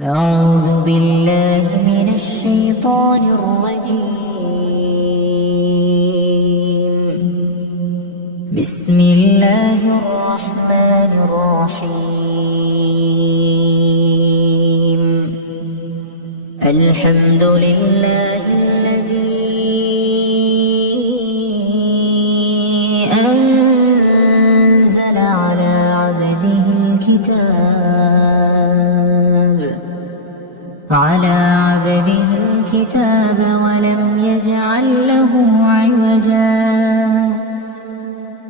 أعوذ بالله من الشيطان الرجيم. بسم الله الرحمن الرحيم. الحمد لله الذي أنزل على عبده الكتاب ولم يجعل له عوجا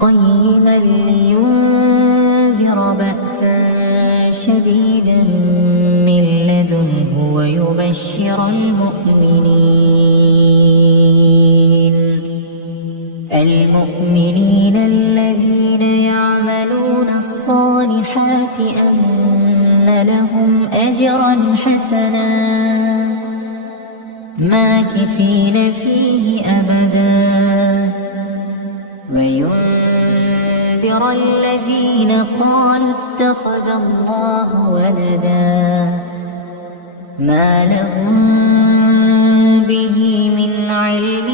قيما لينذر بأسا شديدا من لدنه ويبشر المؤمنين الذين يعملون الصالحات أن لهم أجرا حسنا ماكثين فيه أبدا وينذر الذين قالوا اتخذ الله ولدا ما لهم به من علم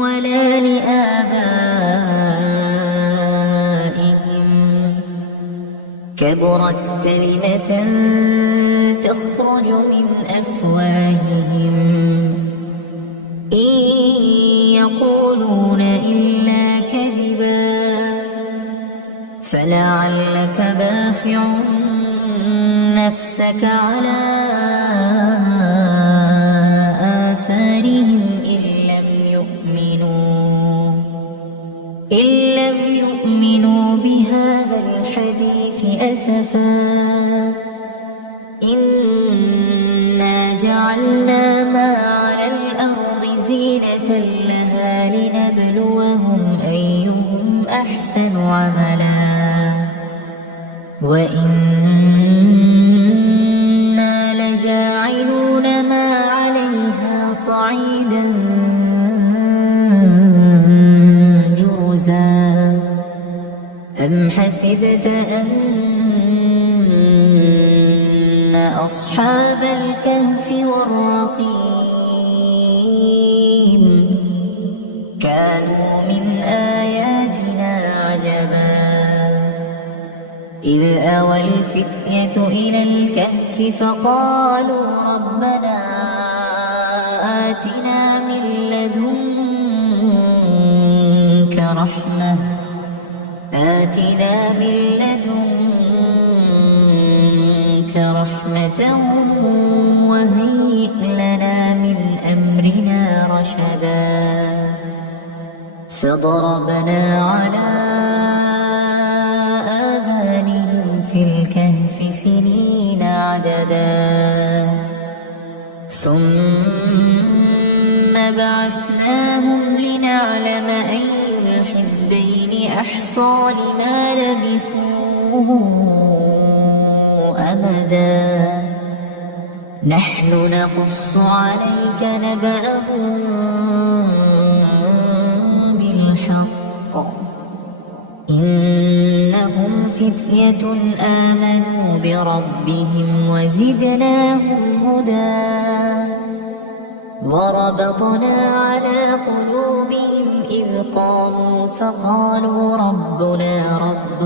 ولا لآبائهم كبرت كلمة تخرج من أفواههم إن يقولون إلا كذبا فلعلك باخع نفسك على آثارهم إن لم يؤمنوا بهذا الحديث أسفا إنا جعلنا ما على الأرض زينة لها لنبلوهم أيهم أحسن عملا وإنا لجاعلون ما عليها صعيدا جرزا أم حسبت أن أصحاب الكهف والرقيم كانوا من آياتنا عجبا إذ أوى الفتية إلى الكهف فقالوا ربنا آتنا من لدنك رحمة وهيئ لنا من أمرنا رشدا فضربنا على آذانهم في الكهف سنين عددا ثم بعثناهم لنعلم أي الحزبين أحصى لما لبثوا أمدا نحن نقص عليك نبأهم بالحق إنهم فتية آمنوا بربهم وزدناهم هدى وربطنا على قلوبهم إذ قاموا فقالوا ربنا رب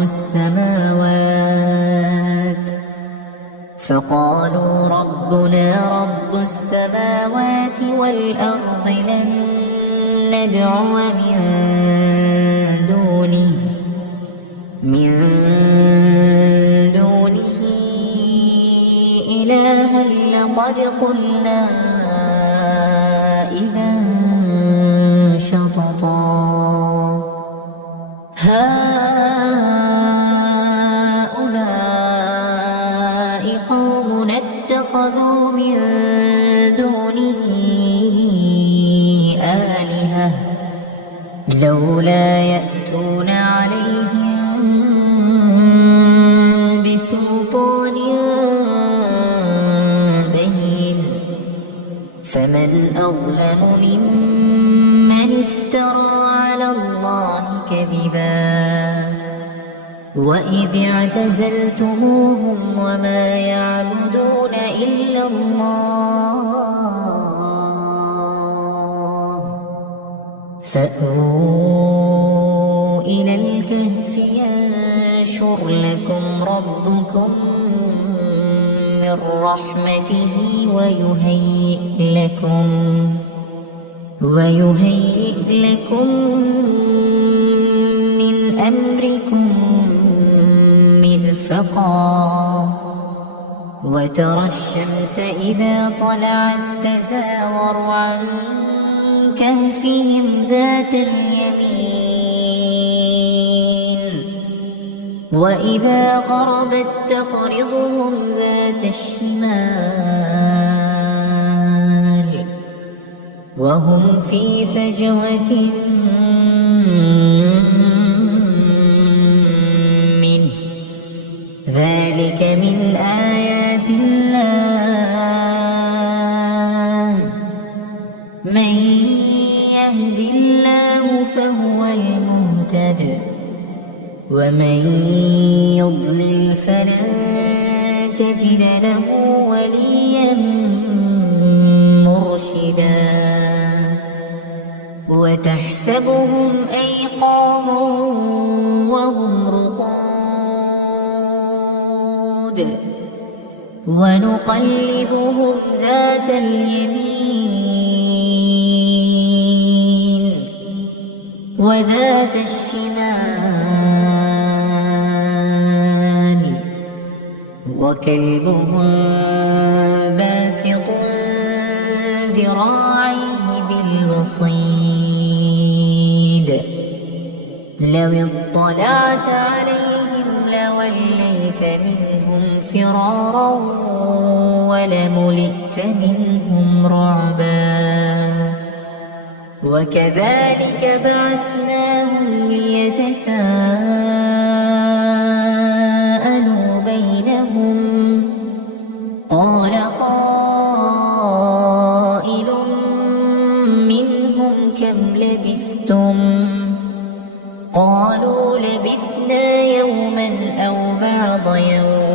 السماوات والأرض لن ندعو من دونه إلها لقد قلنا إذا شططا هؤلاء قوم اتخذوا من دونه آلهة لولا يأتون عليهم بسلطان بين فمن أظلم ممن افترى على الله كذبا وإذ اعتزلتموهم وما يعبدون إلا إلى الله فأووا إلى الكهف ينشر لكم ربكم من رحمته ويهيئ لكم من أمركم مرفقا وترى الشمس إذا طلعت تزاور عن كهفهم ذات اليمين وإذا غربت تقرضهم ذات الشمال وهم في فجوة منه ذلك من آيات الله من يهد الله فهو المهتد ومن يضلل فلن تجد له وليا مرشدا وتحسبهم أيقاظا وهم رقود ونقلبهم ذات اليمين وذات الشمال وكلبهم باسط ذراعيه بالوصيد لو اطلعت عليهم لوليت منهم فرارا ولملئت منهم رعبا وكذلك بعثناهم ليتساءلوا بينهم قال قائل منهم كم لبثتم قالوا لبثنا يوما أو بعض يوم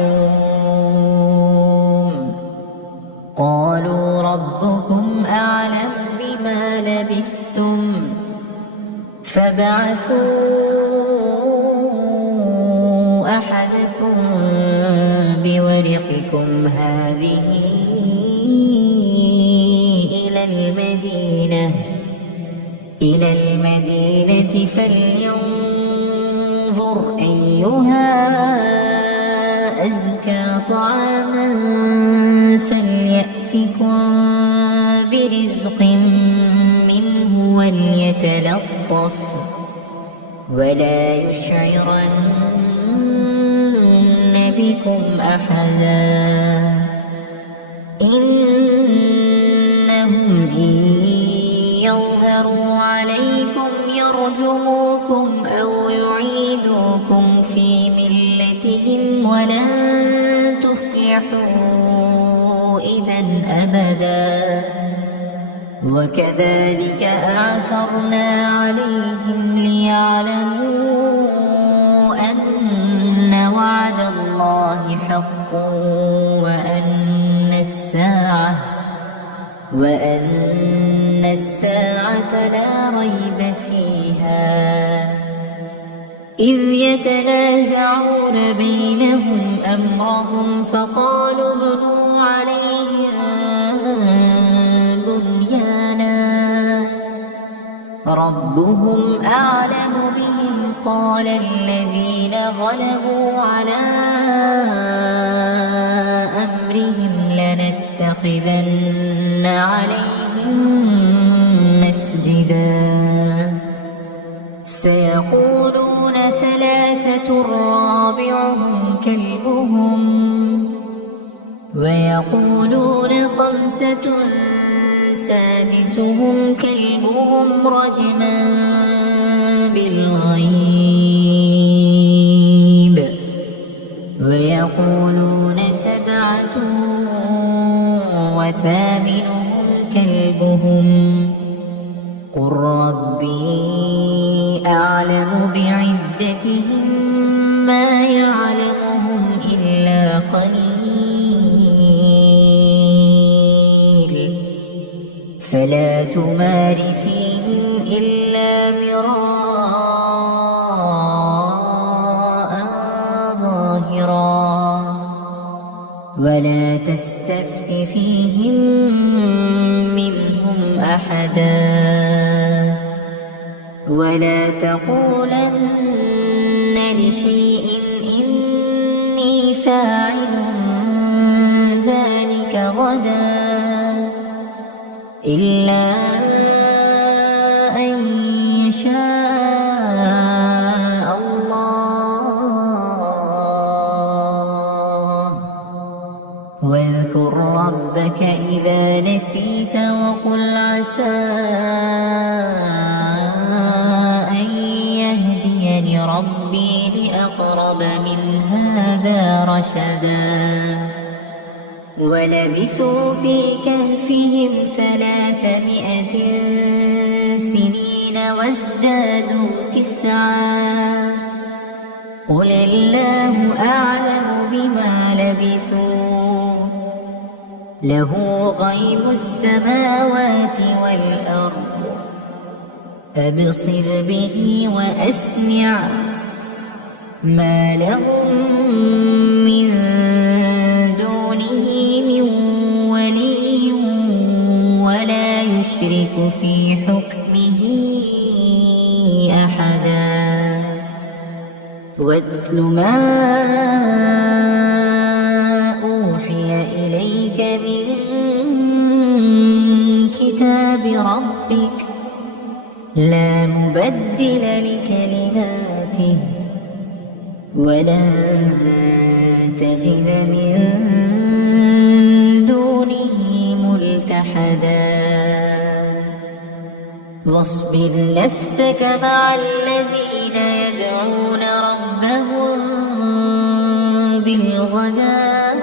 قالوا ربكم أعلم بما لبثتم فابعثوا أحدكم بورقكم هذه إلى المدينة فلينظر أيها أزكى طعاما فليأتكم برزق منه وليتلطف ولا يشعرن بكم أحدا إنهم إن يظهروا عليكم يرجموكم أو يعيدوكم في ملتهم ولن تفلحوا إذا أبدا وكذلك أعثرنا عليهم ليعلموا أن وعد الله حق وأن الساعة لا ريب فيها إذ يتنازعون بينهم أمرهم فقالوا ابنوا عليهم بنيانا ربهم أعلم بهم قال الذين غلبوا على أمرهم لنتخذن عليهم مسجدا سيقولون ثلاثة رابعهم كلبهم ويقولون خمسة سادسهم كلبهم رجما بالغيب ويقولون سبعة وثامنهم كلبهم قل ربي أعلم بعدتهم ما يعلمهم إلا قليل فلا تمار فيهم إلا مراء ظاهرا ولا تستفت فيهم منهم أحدا ولا تقولن لشيء إني فاعل ذلك غدا إلا أن يشاء الله واذكر ربك إذا نسيت وقل عسى أن يهديني ربي لأقرب من هذا رشدا ولبثوا في كهفهم 300 سنين وازدادوا 9 قل الله أعلم بما لبثوا له غيب السماوات والأرض أبصر به وأسمع ما لهم من دونه من ولي ولا يشرك في حكمه أحدا واتل ما أوحي إليك من كتاب ربك لا مبدل لكلماته ولن تجد من دونه ملتحدا واصبر نفسك مع الذين يدعون ربهم بالغداة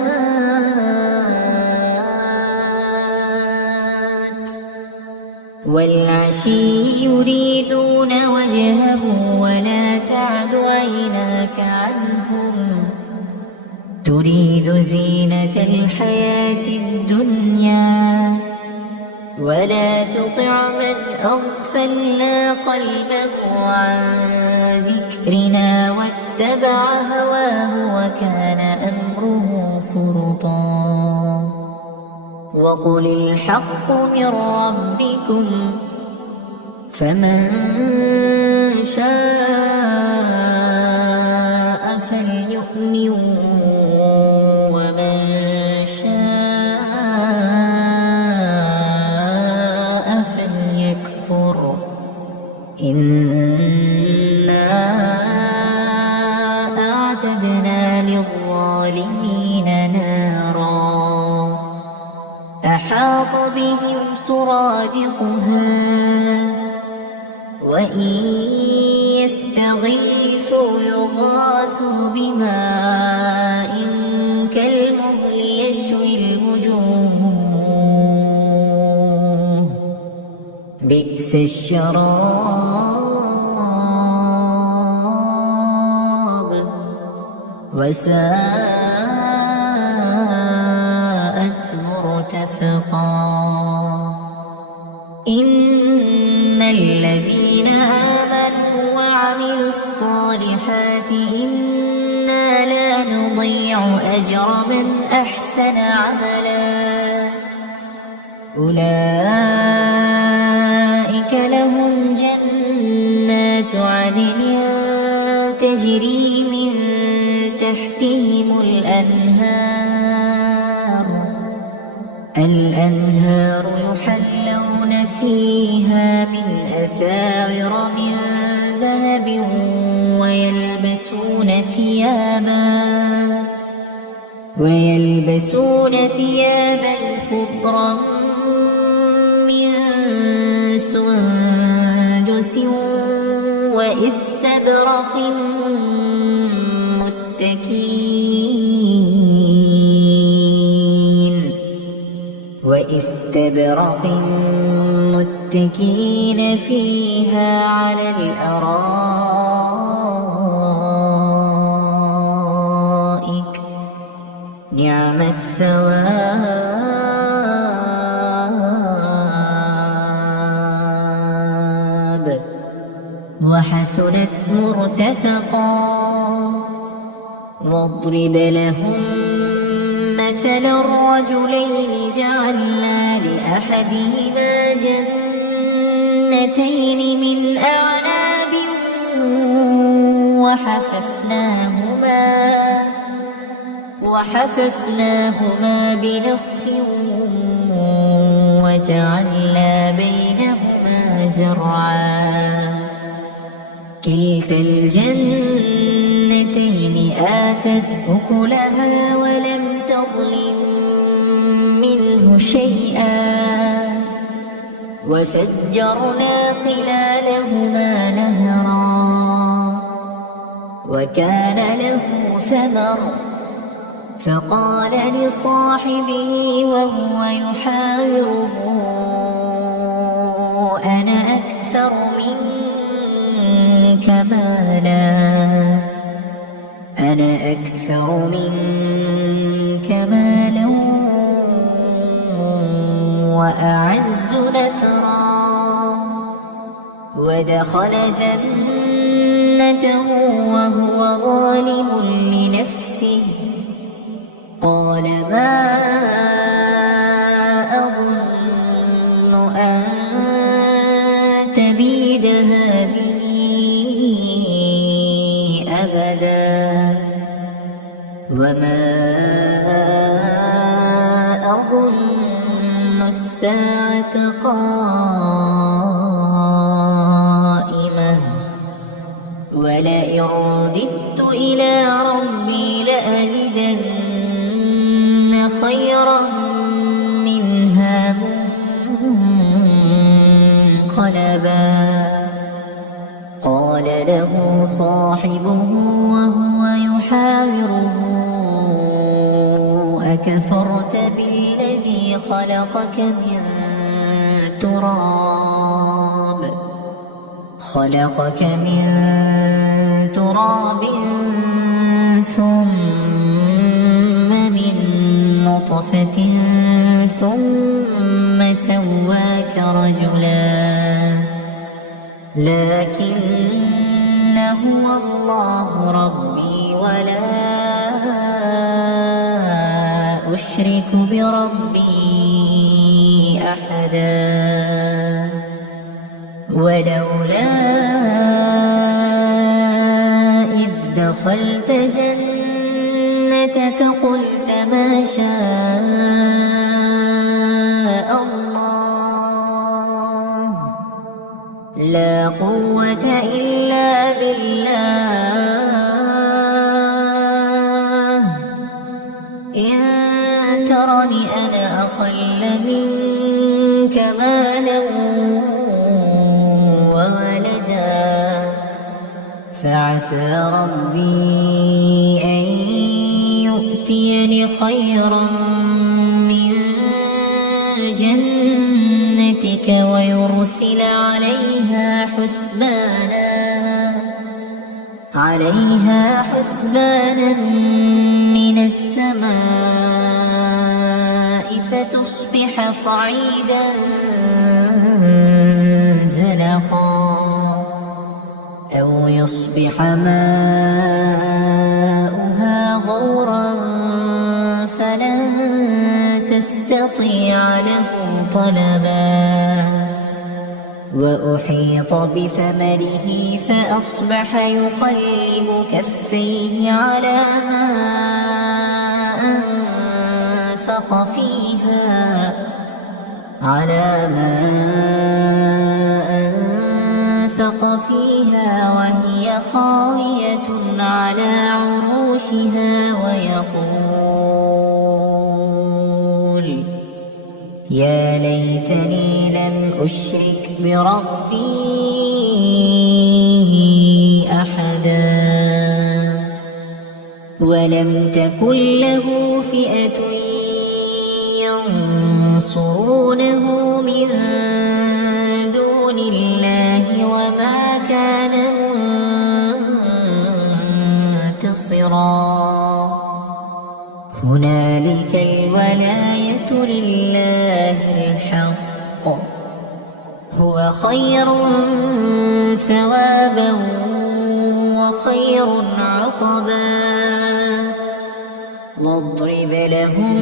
والعشي يريدون وجهه ولا تعد عيناك عنهم تريد زينة الحياة الدنيا ولا تطع من أغفلنا قلبه عن ذكرنا واتبع هواه وكان أمره فرطا وقل الحق من ربكم فمن شاء فليؤمن ومن شاء فليكفر إنا أعتدنا للظالمين نارا أحاط بهم سرادقها وإن يستغيثوا يغاثوا بماء كالمهل يشوي الوجوه بئس الشراب وساءت مرتفقا إن الذين آمنوا وعملوا الصالحات إنا لا نضيع أجر من أحسن عملا أولئك لهم جنات عدن تجري من تحتهم الأنهار يحلون فيها من أساور من ذهب ويلبسون ثيابا خضرا من سندس وإستبرق متكئين فيها على الأرائك نعم الثواب وحسنت مرتفقا واضرب لهم مثلا الرجلين جعلنا لأحدهما جنتين من أعناب وحففناهما بنخل وجعلنا بينهما زرعا كلتا الجنتين آتت أكلها ولم تظلم منه شيئا وفجرنا خلالهما نهرا وكان له ثمر فقال لصاحبه وهو يحاوره أنا أكثر منك مالا وأعز نفرا ودخل جنته وهو ظالم لنفسه قال ما أظن أن تبيد هذه أبدا وما أظن الساعة قائمة ولئن رددت إلى ربي لأجدن خيرا منها منقلبا قال له صاحبه وهو يحاوره أكفرت بالذي خلقك من تراب ثم من نطفة ثم سواك رجلا لكن هو الله ربي ولا أشرك بربي أحدا ولولا إذ دخلت جنتك قلت ما شاء الله لا قوة إلا بالله إن ترني أنا أقل منك مالا وولدا فعسى ربي أن يؤتيني خيرا من جنتك ويرسل عليها حسبانا من السماء فتصبح صعيدا زلقا أو يصبح ماؤها غورا فلن تستطيع له طلبا وأحيط بثمره فأصبح يقلب كفيه على ما أنفق فيها وهي خاوية على عروشها ويقول يا ليتني لم أشرك بربي أحدا ولم تكن له فئة ينصرونه من دون الله وما كان منتصرا هنالك الولاية لله الحق هو خير ثوابا وخير عقبا واضرب لهم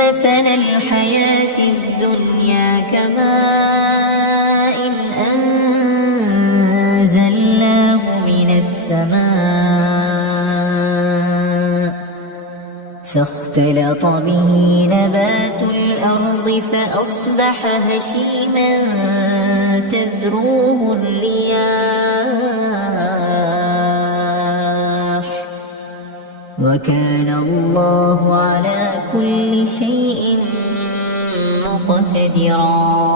مثل الحياة الدنيا كماء أنزلناه من السماء فاختلط به نبات الأرض فأصبح هشيما تذروه الرياح وكان الله على كل شيء مقتدرا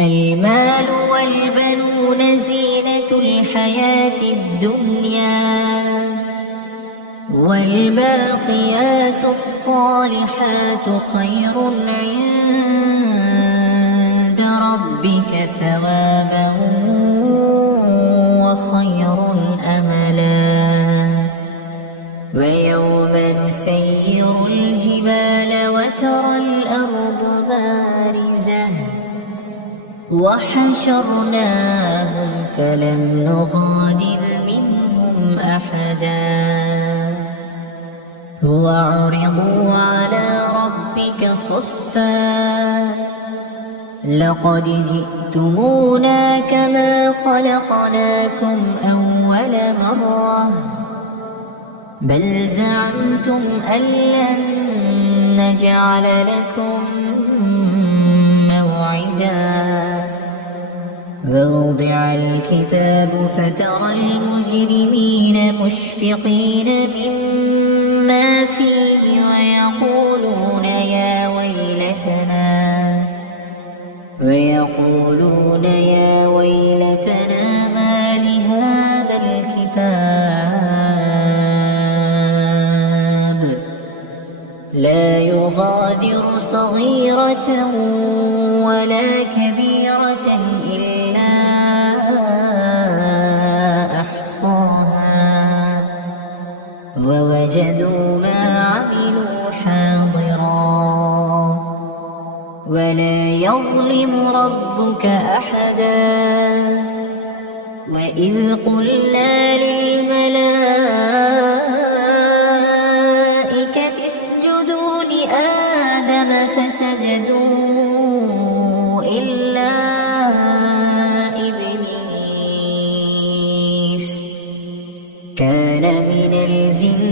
المال والبنون زينة الحياة الدنيا والباقيات الصالحات خير عند ربك ثوابا وخير أملا ويوم نسير الجبال وترى الأرض بارزة وحشرناهم فلم نغادر منهم أحدا وعرضوا على ربك صفا لقد جئتمونا كما خلقناكم أول مرة بل زعمتم أن لن نجعل لكم موعدا ووضع الكتاب فترى المجرمين مشفقين مما فيه ويقولون يا ويلتنا ما لهذا الكتاب لا يغادر صغيرة ولا كبيرة إلا أحصاها ووجدوا ما عملوا حاضرا ولا يظلم ربك أحدا وإذ قلنا للملائكة اسجدوا لآدم فسجدوا إلا إبليس كان من الجن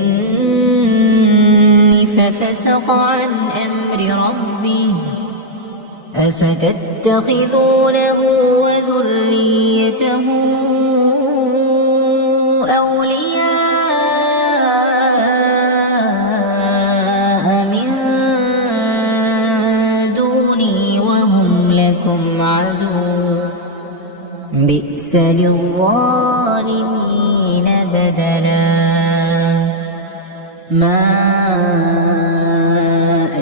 ففسق عن أمر ربه أفتتخذونه وذريته أولياء من دوني وهم لكم عدو بئس للظالمين بدلا ما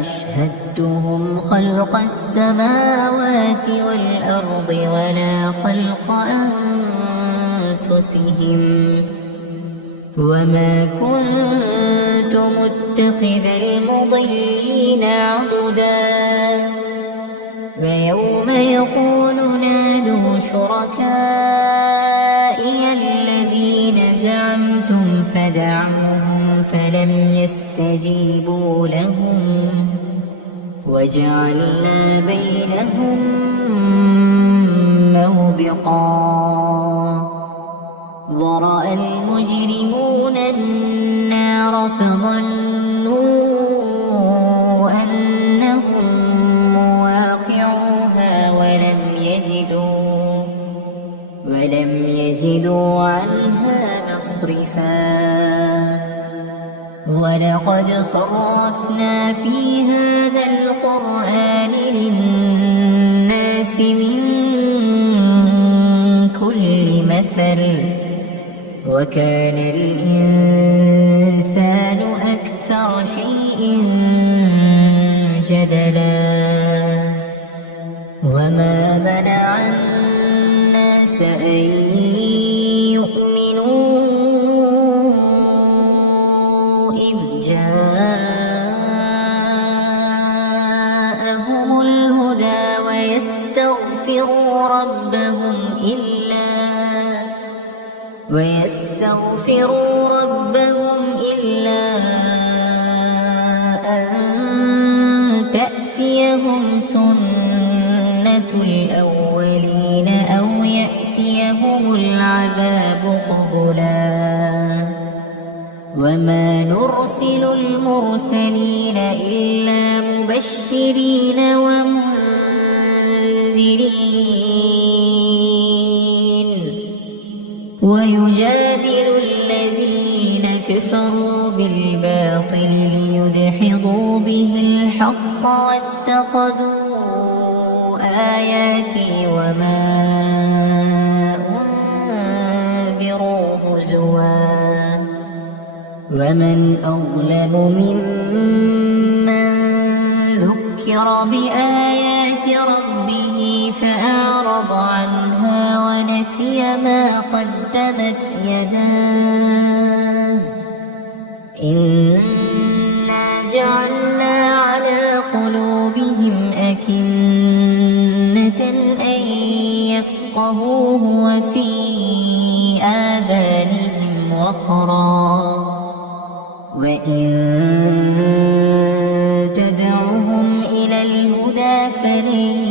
أشهدتهم خلق السماوات والأرض ولا خلق أنفسهم وما كنت متخذ المضلين عضدا ويوم يقول نادوا شركائي الذين زعمتم فدعوهم فلم يستجيبوا لهم وجعلنا بينهم موبقا ورأى المجرمون النار فظنوا أنهم مواقعوها ولم يجدوا عنها مصرفا ولقد صرفنا في هذا القرآن للناس من كل مثل وكان الإنسان أكثر شيء جدلا وما منع الناس أن يؤمنوا إذ جاءهم الهدى ربهم إلا أن تأتيهم سنة الأولين أو يأتيهم العذاب قبلا وما نرسل المرسلين إلا مبشرين ومنذرين ويجادل الذين كفروا بالباطل ليدحضوا به الحق واتخذوا آياتي وما أنذروا هزوا ومن أظلم ممن ذكر بآيات ربه فأعرض عنها ونسي ما قدمت يداه إنا جعلنا على قلوبهم أكنة أن يفقهوه وفي آذانهم وقرا وإن تدعهم إلى الهدى فلن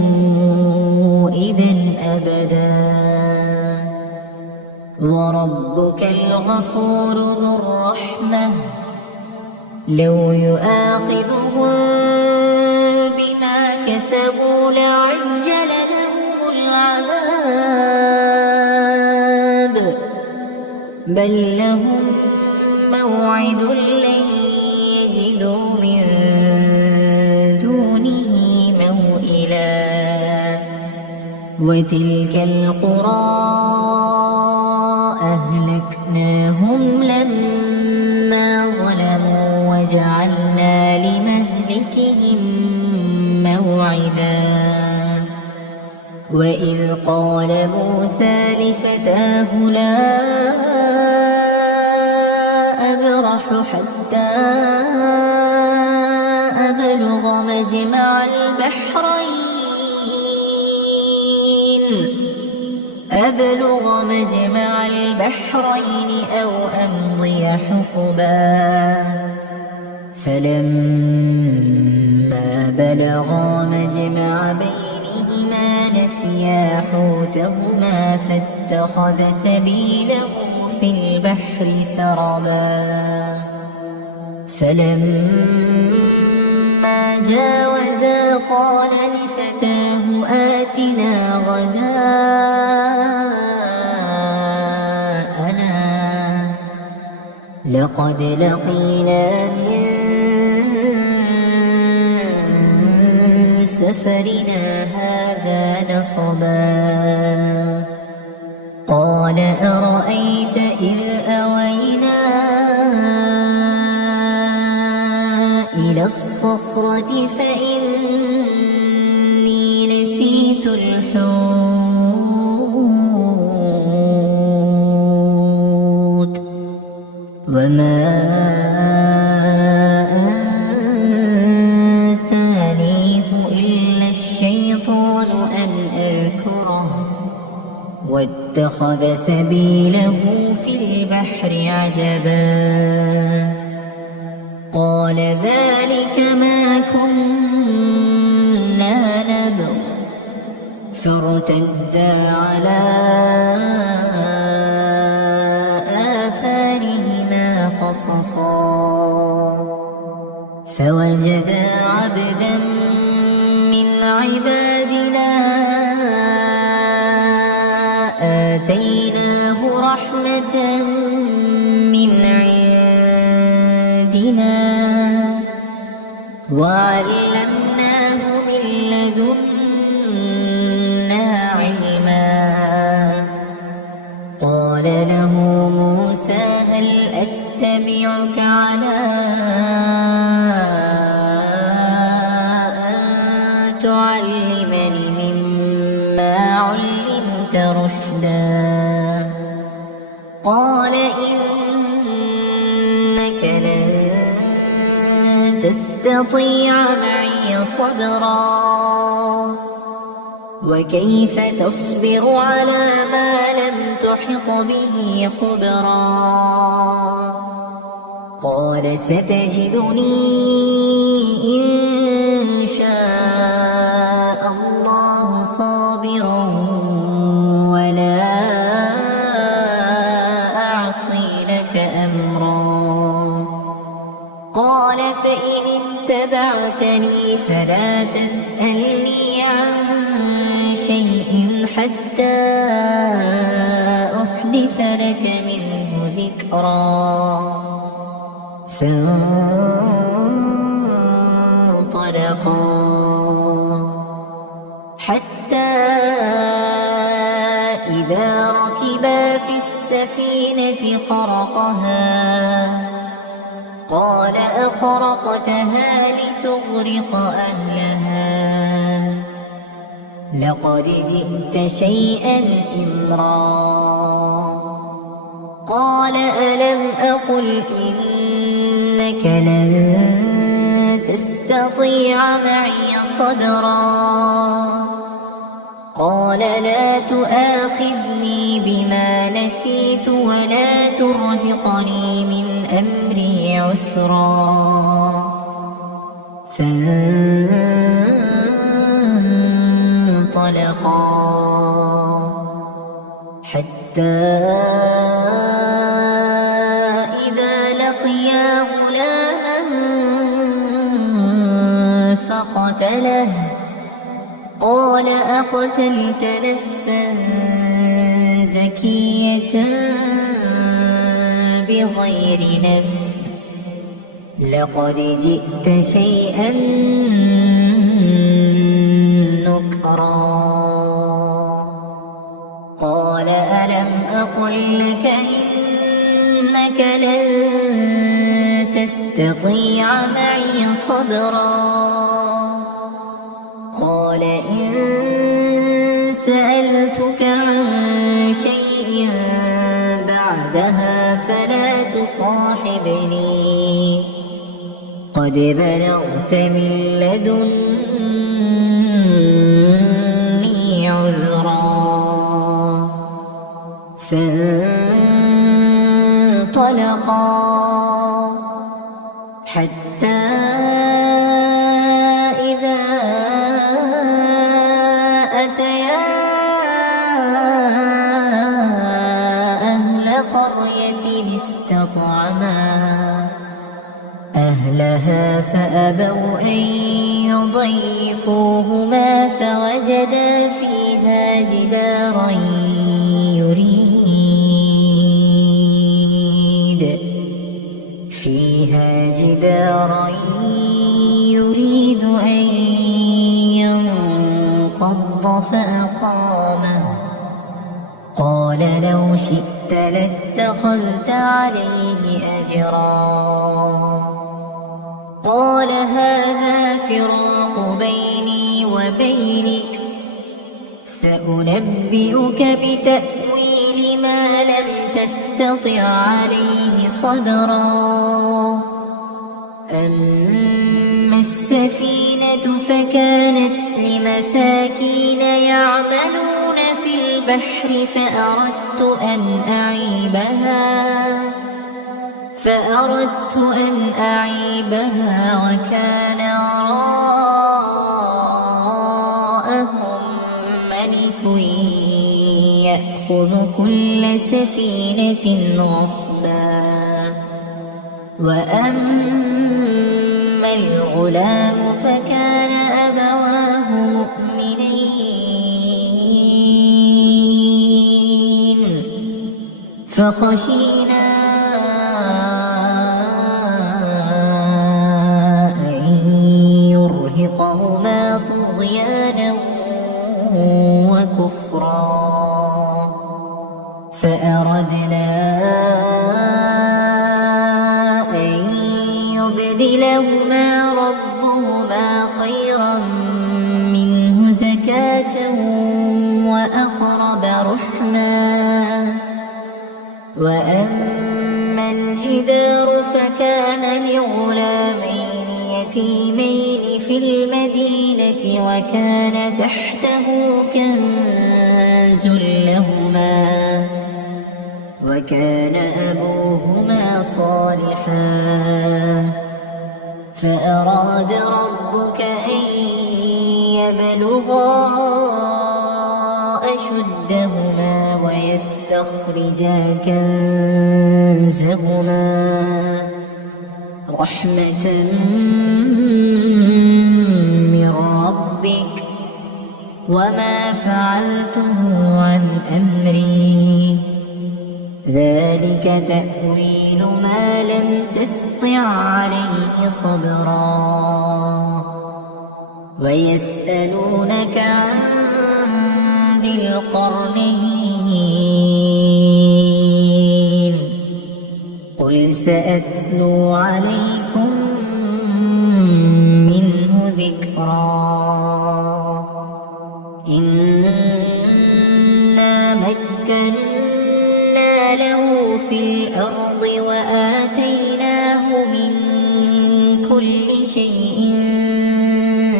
يهتدوا إذن أبدا وربك الغفور ذو الرحمة لو يؤاخذهم بما كسبوا لعجل لهم العذاب بل لهم موعد لن يجدوا من دونه موئلا وتلك القرى أهلكناهم لما ظلموا وجعلنا لمهلكهم موعدا وإذ قال موسى لفتاه لا أبرح حتى أبلغ مجمع البحرين أو أمضي حقبا فلما بلغا مجمع بينهما نسيا حوتهما فاتخذ سبيله في البحر سربا فلما جاوزا قال لفتاه آتنا غداءنا لقد لقينا من سفرنا هذا نصبا قال أرأيت إذ أوينا إلى الصخرة فإني نسيت الحوت وما أنسانيه إلا الشيطان أن أذكره واتخذ سبيله في البحر عجبا قال ذلك ما كنا نبغ فارتدا على آثارهما قصصا فوجدا عبدا من عبادنا آتيناه رحمة من عندنا وعلمناه من لدنا علما قال له موسى هل أتبعك على أن تعلمني مما علمت رشدا قال إنك لن تستطيع معي معي صبرا وكيف تصبر على ما لم تحط به خبرا قال ستجدني إن شاء الله صابرا ولا أعصي لك أمرا قال فإن اتبعتني فلا تسألني عن شيء حتى أحدث لك منه ذكرا فانطلقا حتى إذا ركبا في السفينة خرقها قال أخرقتها لتغرق أهلها لقد جئت شيئا إمرا قال ألم أقل إنك لن تستطيع معي صبرا قال لا تؤاخذني بما نسيت ولا ترهقني من أمري عسرا فانطلقا حتى إذا لقيا غلاما فقتله قال أقتلت نفسا زكية بغير نفس لقد جئت شيئا نكرا قال ألم أقل لك إنك لن تستطيع معي صبرا قال إن سألتك عن شيء بعدها فلا تصاحبني قد بلغت من لدني عذرا فانطلقا حتى إذا أتيا أهل قرية استطعما أهلها فأبوا أن يضيفوهما فوجدا فيها جدارا يريد أن ينقض فأقامه قال لو شئت لاتخذت عليه أجرا قال هذا فراق بيني وبينك سأنبئك بتأويل ما لم تستطع عليه صبرا أما السفينة فكانت لمساكين يعملون في البحر فأردت أن أعيبها وكان وراءهم ملك يأخذ كل سفينة غصبا وأما الغلام فكان أبواه مؤمنين فخشينا أن يرهقهما طغيانا وكفرا فأردنا أن يبدلهما ربهما خيرا منه زكاة وأقرب رحما وأما الجدار فكان لغلامين يتيمين في المدينة وكان تحته كنز لهما وكان أبوهما صالحا فأراد ربك أن يبلغا أشدهما ويستخرجا كنزهما رحمة من ربك وما فعلته عن أمري ذلك تأويل ما لم تسطع عليه صبرا ويسألونك عن ذي القرنين قل سأتلو عليكم منه ذكرا إنا مكنا له في الأرض وآتيناه من كل شيء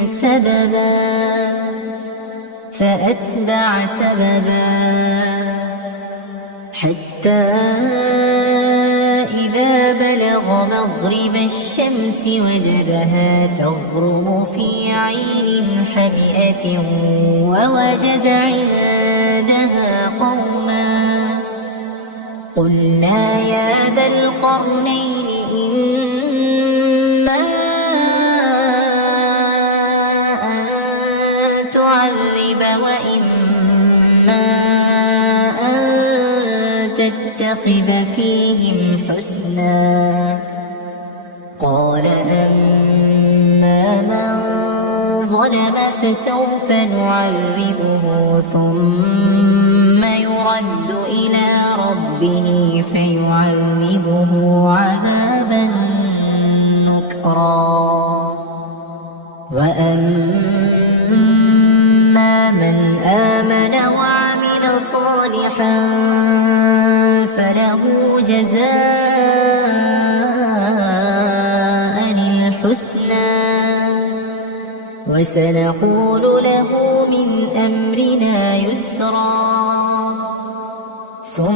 سببا فأتبع سببا حتى إذا بلغ مغرب الشمس وجدها تغرب في عين حمئة ووجد عندها قوما قلنا يا ذا القرنين إما أن تعذب وإما أن تتخذ فيهم حسنا قال أما من ظلم فسوف نعذبه ثم يرد إلى ربه فيعذبه عذابا نكرا وأما من آمن وعمل صالحا فله جزاء الحسنى وسنقول له من أمرنا يسرا ثم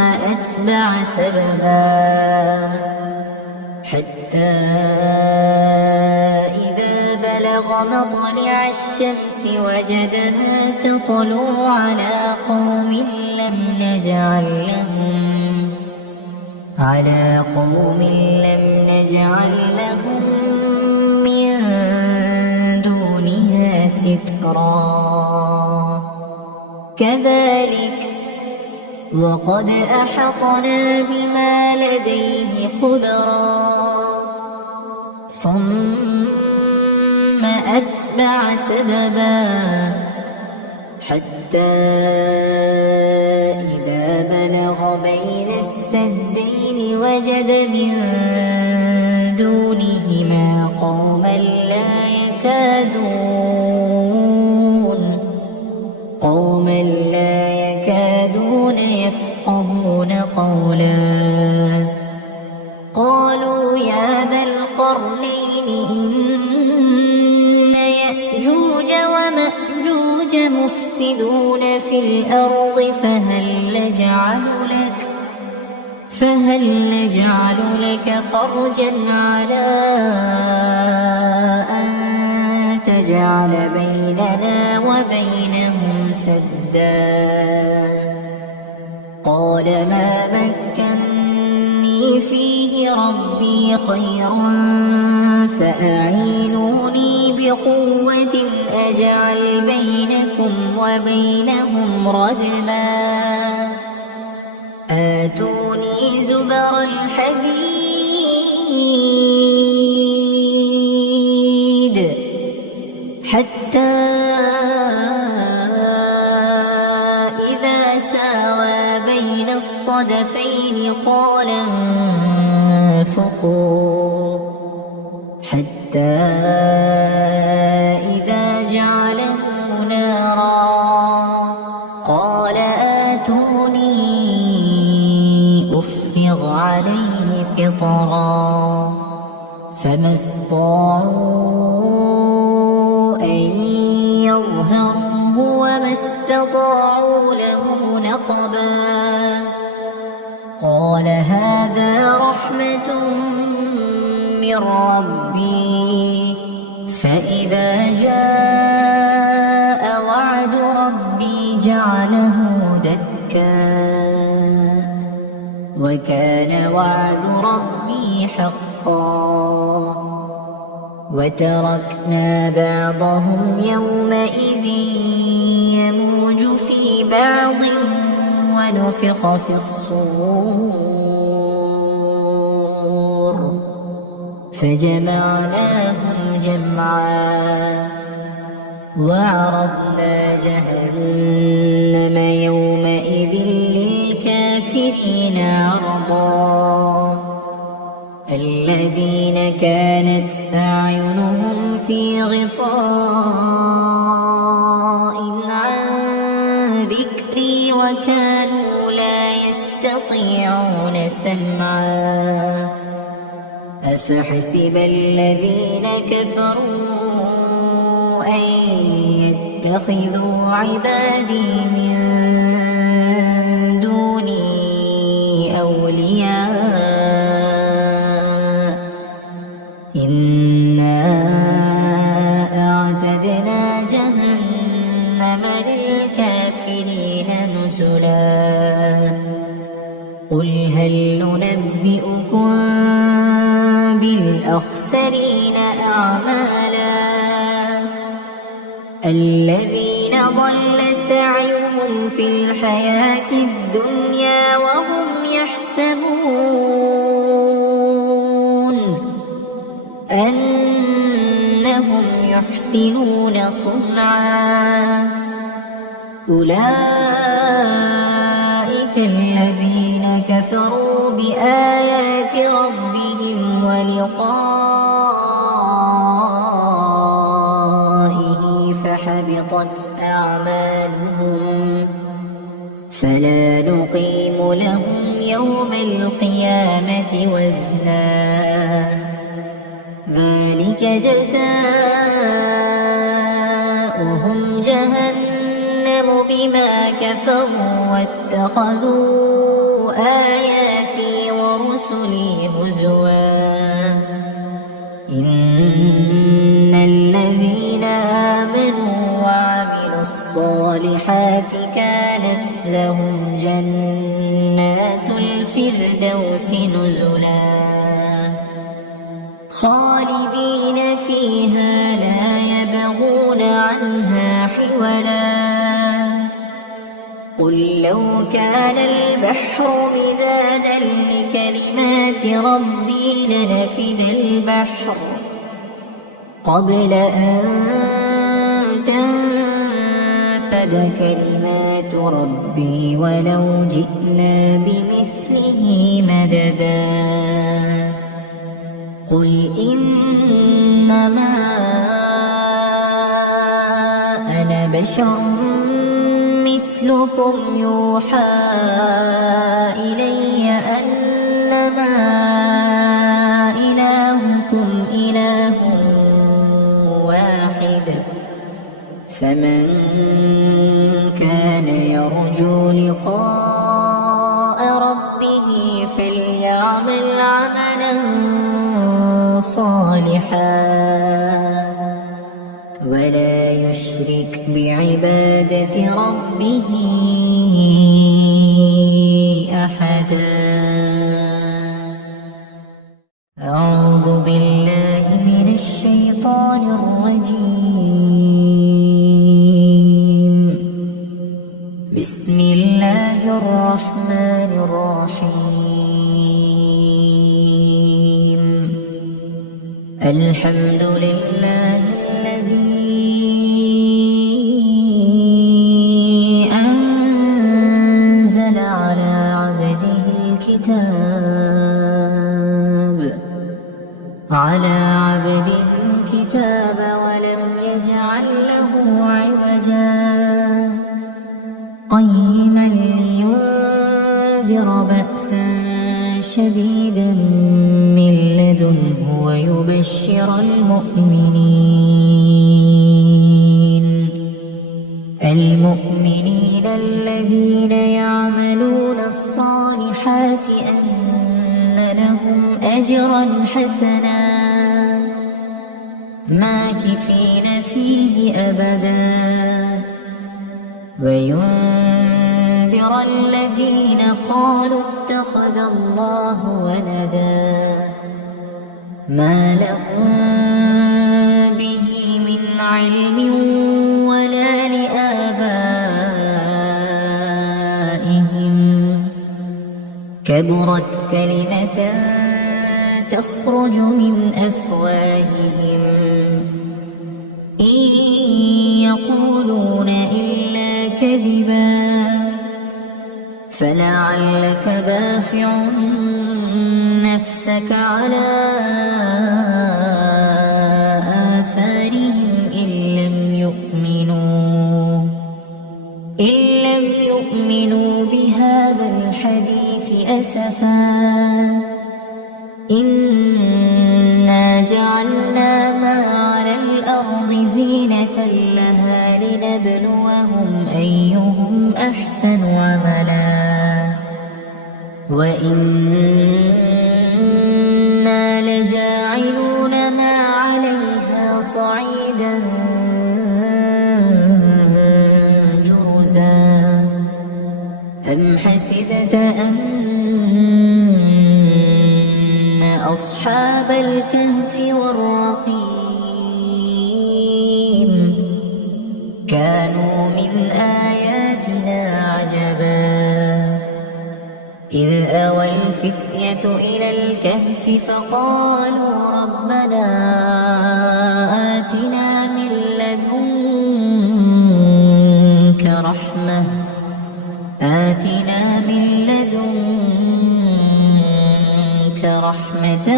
أتبع سببا حتى إذا بلغ مطلع الشمس وجدها تطلع على قوم لم نجعل لهم من دونها سترا كذلك وقد أحطنا بما لديه خبرا ثم أتبع سببا حتى إذا بلغ بين السدين وجد من دونهما قوما لا يكادون يفقهون قولا قالوا يا ذا القرنين إن يأجوج ومأجوج مفسدون في الأرض فهل نجعل لك خرجا على أن تجعل بيننا وبينهم سدا قال ما مكني فيه ربي خير فأعينوني بقوة أجعل بينكم وبينهم ردما آتوني زبر الحديد حتى إذا ساوى بين الصدفين قال انفخوا حتى إذا جعله نارا قال آتوني أفرغ عليه قطرا فما استطاعوا أن يظهروه وما استطاعوا له نقبا قال هذا رحمة من ربي فإذا جاء وعد ربي جعله دكا وكان وعد ربي حقا وتركنا بعضهم يومئذ يموج في بعض ونفخ في الصور فجمعناهم جمعا وعرضنا جهنم يومئذ للكافرين عرضا الذين كانت أعينهم في غطاء عن ذكري وكانوا لا يستطيعون سمعا أفحسب الذين كفروا أن يتخذوا عبادي من دوني أولياء إنا أعتدنا جهنم للكافرين نزلا قل هل ننبئكم بالأخسرين أعمالا الذين ضل سعيهم في الحياة الدنيا وهم يحسبون أنهم يحسنون صنعا أولئك الذين كفروا بآيات ربهم ولقائه فحبطت أعمالهم فلا نقيم لهم يوم القيامة وزنا ذلك جزاؤهم جهنم بما كفروا واتخذوا آياتي ورسلي هزوا إن الذين آمنوا وعملوا الصالحات كانت لهم جنات الفردوس نزلا خالدين فيها لا يبغون عنها حولا قل لو كان البحر مدادا لكلمات ربي لنفد البحر قبل أن تنفد كلمات ربي ولو جئنا بمثله مددا قل إنما أنا بشر مثلكم يوحى إلي أنما إلهكم إله واحد فمن كان يرجو لقاء ربه فليعمل عملا صالحا ولا يشرك بعبادة ربه أحدا أعوذ بالله من الشيطان الرجيم بسم الله الرحمن الرحيم الحمد لله على عبده الكتاب ولم يجعل له عوجا قيما لينذر بأسا شديدا من لدنه لدنه ويبشر المؤمنين الذين يعملون الصالحات أن لهم أجرا حسنا ماكثين فيه أبدا وينذر الذين قالوا اتخذ الله ولدا ما لهم به من علم ولا لآبائهم كبرت كلمة تخرج من أفواههم إن يقولون إلا كذبا فلعلك باخع نفسك على آثارهم إن لم يؤمنوا بهذا الحديث أسفا إنا جعلنا ما على الأرض زينة لها لنبلوهم أيهم أحسن عملا وإنا لجاعلون ما عليها صعيدا جرزا أم حسبت أن أصحاب الكهف والرقيم كانوا من آياتنا عجبا إذ أوى الفتية إلى الكهف فقالوا ربنا آتنا من لدنك رحمة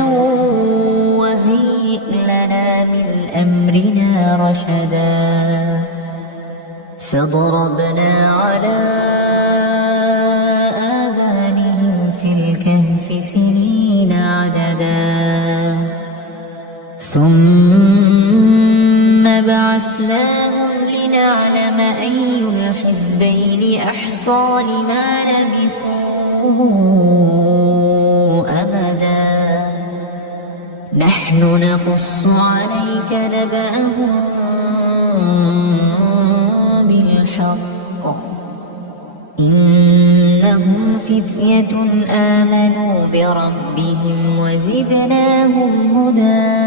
وهيئ لنا من أمرنا رشدا فضربنا على آذانهم في الكهف سنين عددا ثم بعثناهم لنعلم أي الحزبين أحصى لما لبثوا أمدا نحن نقص عليك نبأهم بالحق إنهم فتية آمنوا بربهم وزدناهم هدى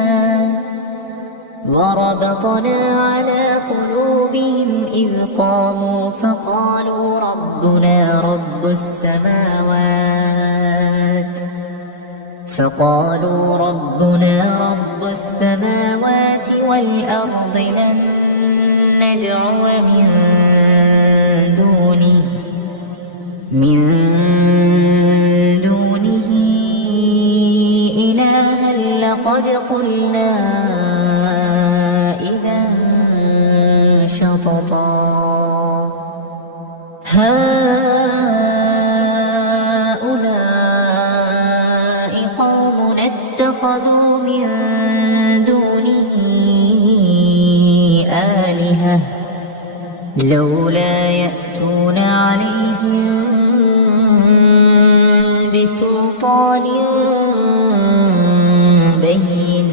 وربطنا على قلوبهم إذ قاموا فقالوا ربنا رب السماوات والأرض لن ندعو من دونه إلها لقد قلنا إذا شططا هؤلاء قوم اتخذوا من دونه آلهة لولا يأتون عليهم بسلطان بين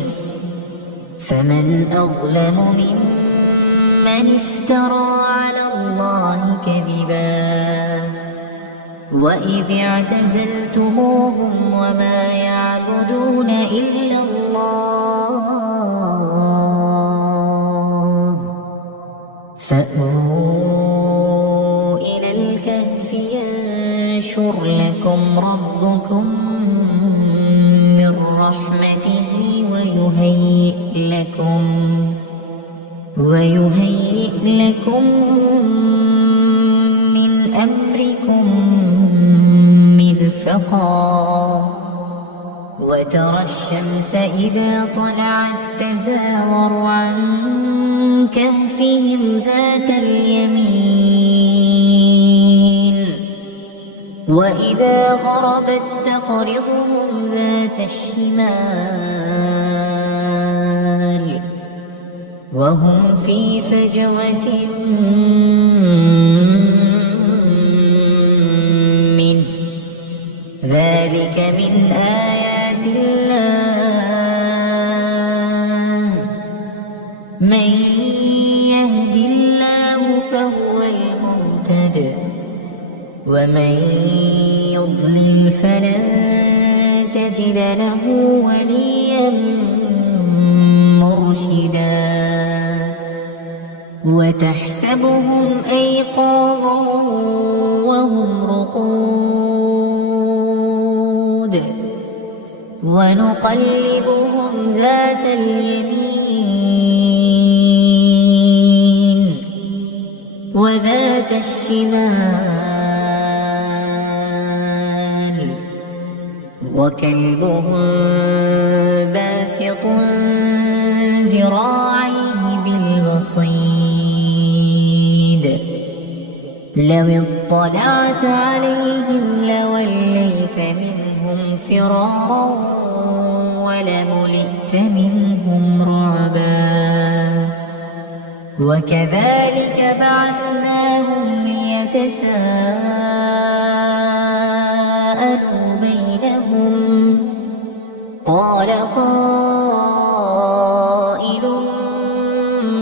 فمن أظلم ممن افترى على الله كذبا وإذ اعتزلتموهم وما يعبدون إلا الله فأووا إلى الكهف ينشر لكم ربكم من رحمته ويهيئ لكم من أمركم مرفقا وترى الشمس إذا طلعت تزاور عن كهفهم ذات اليمين وإذا غربت تقرضهم ذات الشمال وهم في فجوة منه ذلك من آيات الله من يهد الله فهو المهتد ومن يضلل فلن تجد له وليا مرشدا وتحسبهم أيقاظا وهم رقود ونقلبهم ذات اليمين وذات الشمال وكلبهم باسط ذراعيه بالوصيد لو اطلعت عليهم لوليت منهم فرارا ولملئت منهم رعبا وكذلك بعثناهم ليتساءلوا بينهم قال قائل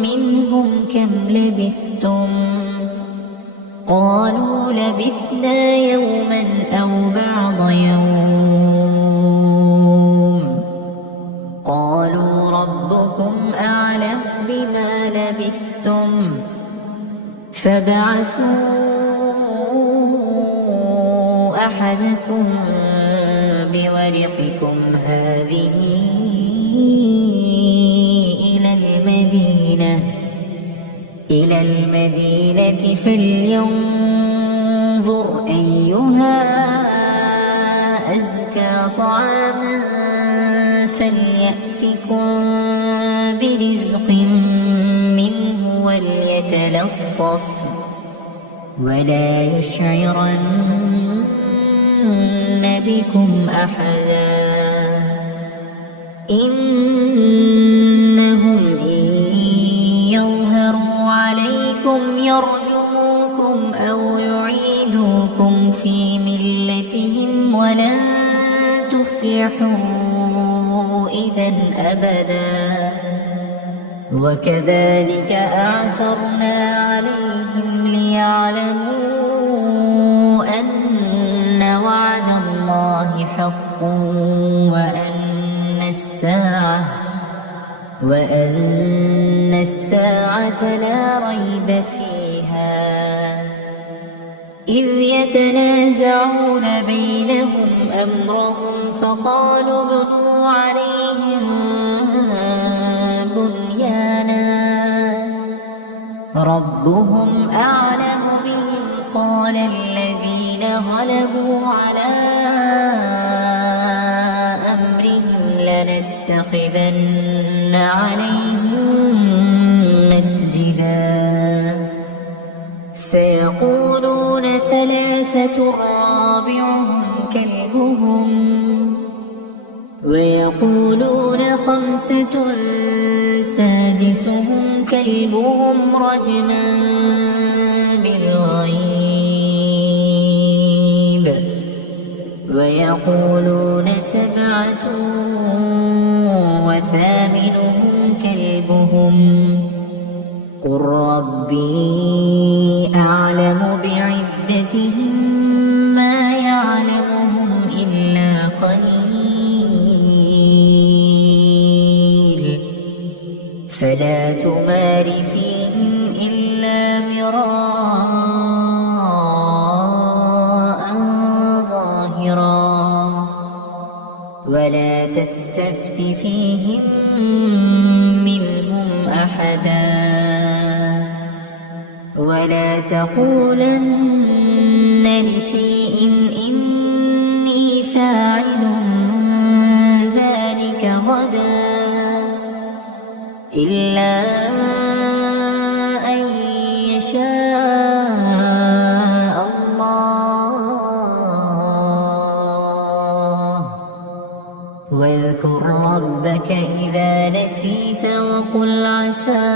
منهم كم لبثتم قالوا لبثنا يوما أو بعض يوم قالوا ربكم أعلم بما لبثتم فابعثوا أحدكم بورقكم هذه إلى المدينة فلينظر أيها أزكى طعاما فليأتكم برزق منه وليتلطف ولا يشعرن بكم أحدا إنهم إن يظهروا عليكم يرجموكم أو يعيدوكم في ملتهم ولن تفلحوا إذا أبدا وكذلك أعثرنا عليهم ليعلموا أن وعد الله حق وأن الساعة لا ريب فيها إذ يتنازعون بينهم أمرهم فقالوا ابنوا عليهم بنيانا ربهم أعلم بهم قال الذين غلبوا على أمرهم لنتخذن عليهم مسجدا سيقولون ثلاثة رابعهم كلبهم ويقولون خمسة سادسهم كلبهم رجما بالغيب ويقولون سبعة وثامنهم كلبهم قل ربي أعلم بعدتهم ما يعلمهم إلا قليل فلا تمار فيهم إلا مراء ظاهرا ولا تستفت فيهم منهم أحدا ولا تقولن لشيء إني فاعل ذلك غدا إلا أن يشاء الله واذكر ربك إذا نسيت وقل عسى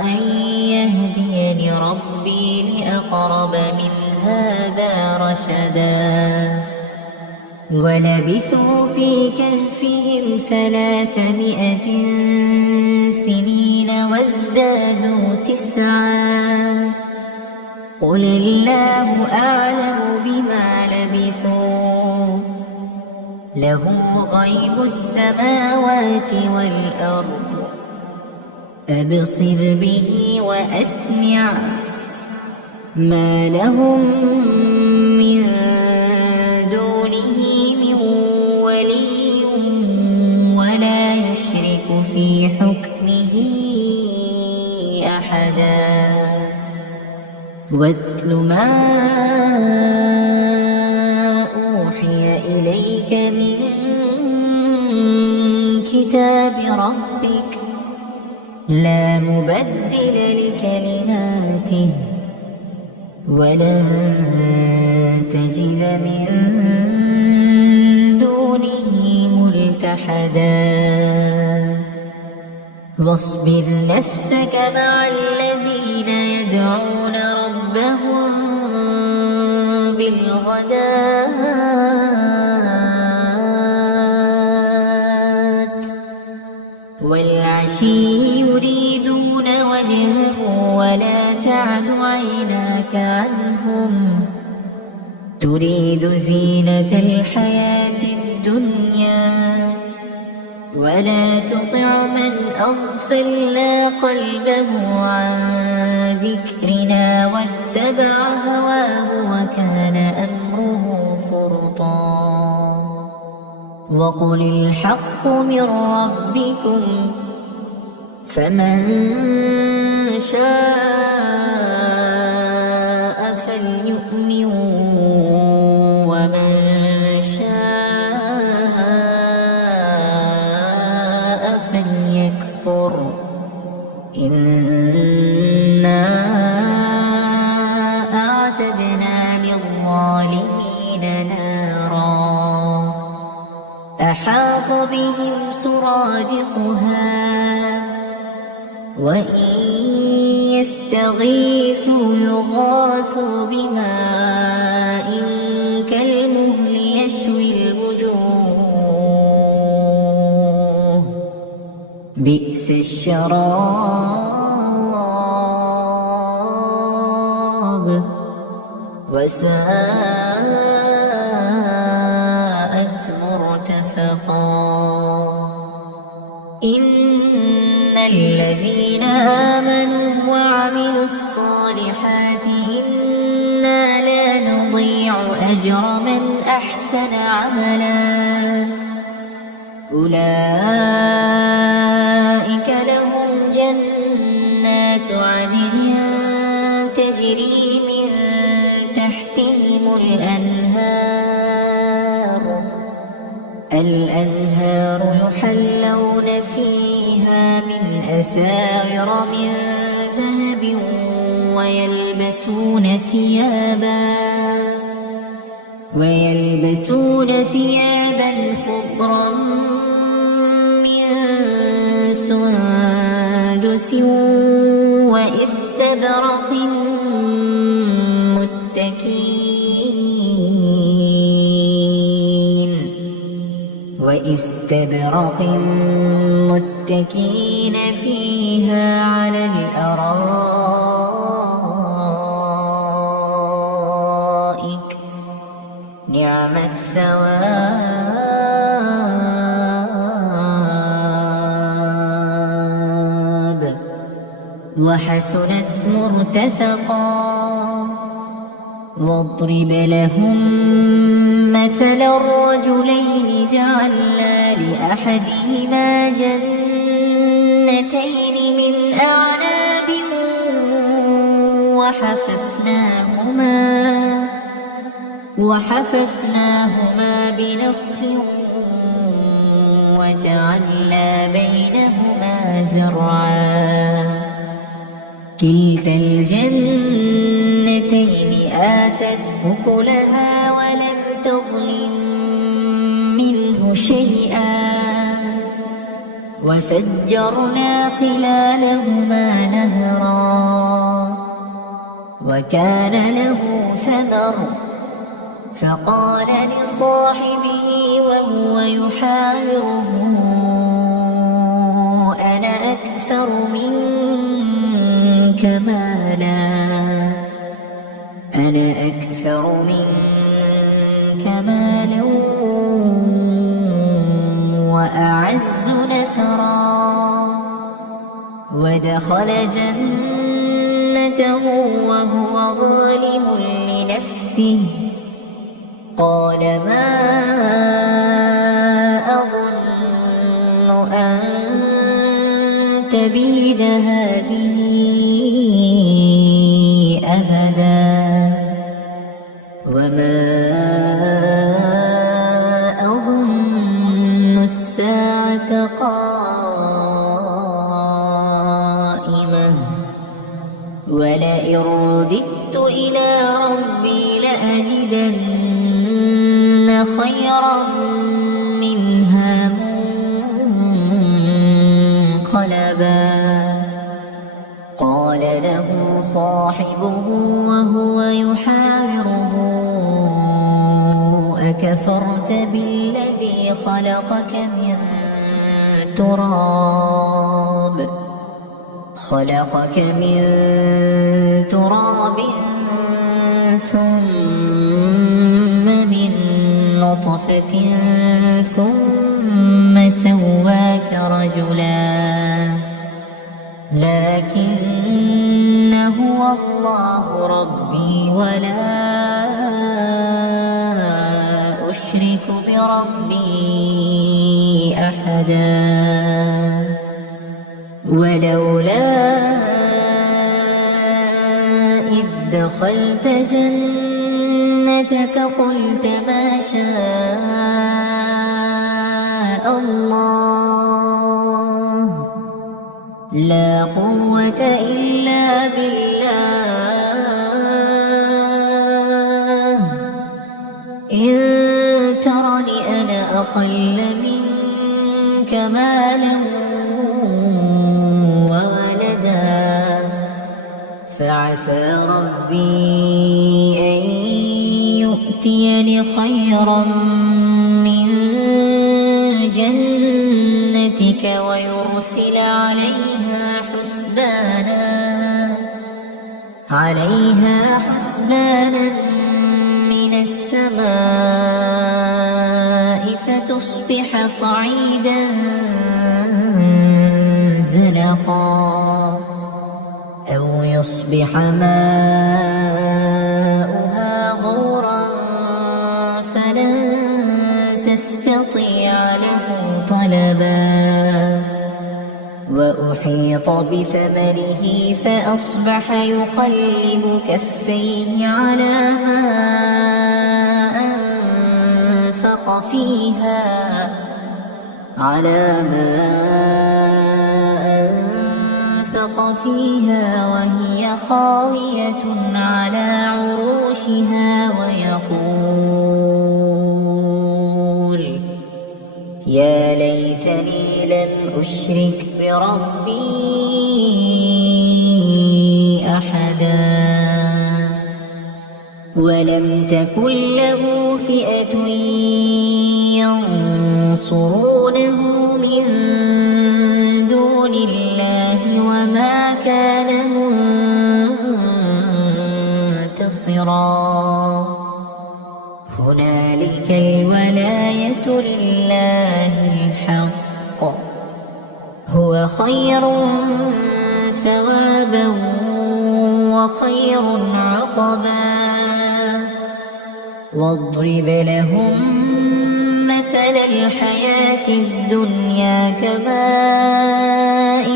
أن يهديني ربي لأقرب من هذا رشدا ولبثوا في كهفهم 300 سنين وازدادوا 9 قل الله أعلم بما لبثوا له غيب السماوات والأرض أبصر به وأسمع ما لهم من دونه من ولي ولا يشرك في حكمه أحدا واتل ما أوحي إليك من كتاب ربك لا مبدل لكلماته ولن تجد من دونه ملتحدا واصبر نفسك مع الذين يدعون ربهم بالغداة والعشي يريدون وجهه ولا تعد عيناك عنهم تريد زينة الحياة الدنيا ولا تطع من أغفلنا قلبه عن ذكرنا واتبع هواه وكان أمره فرطا وقل الحق من ربكم فمن شاء فليؤمن ومن شاء فليكفر إنا أعتدنا للظالمين نارا أحاط بهم سرادقها وإن يستغيثوا يغاثوا بماء كالمهل يشوي الوجوه بئس الشراب وساءت مرتفقا إن الذين آمنوا وعملوا الصالحات إنا لا نضيع أجر من أحسن عملا أولئك لهم جنات عدن تجري من تحتهم الأنهار يحلون فيها من أساور من ذهب ويلبسون ثيابا خضرا من سندس واستبرق متكئين فيها على الأرائك نعم الثواب وحسنت مرتفقا واضرب لهم مثل الرجلين جعلنا لأحدهما جنتين من أعناب وحففناهما بنخل وجعلنا بينهما زرعا كلتا الجنتين آتت أكلها ولم تظلم شيئا وفجرنا خلالهما نهرا وكان له ثمر فقال لصاحبه وهو يحاوره أنا أكثر منك مالا وأعز نفرا ودخل جنته وهو ظالم لنفسه قال ما أظن أن تبيد هذه أبدا وما أظن الساعة قائمة ولئن رددت إلى ربي لأجدن خيرا منها منقلبا قال له صاحبه وهو يحاوره أكفرت بالذي خلقك من تراب ثم من نطفة ثم سواك رجلا لكن هو الله ربي ولا أشرك بربي أحدا ولولا إذ دخلت جنتك قلت ما شاء الله لا قوة إلا بالله إن ترني أنا أقل منك مالا وولدا فعسى ربي أن يؤتيني خيرا من جنتك ويرسل عليها حسبانا من السماء فتصبح صعيدا زلقا أو يصبح ماؤها غورا فلن تستطيع له طلبا وأحيط بثمره فأصبح يقلب كفيه على ما أنفق فيها وهي خاوية على عروشها ويقول يا ليتني لم أشرك بربي أحدا ولم تكن له فئة ينصرونه من دون الله وما كان منتصرا هنالك الولاية لله الحق هو خير ثوابا وخير عقبا واضرب لهم مثل الحياة الدنيا كماء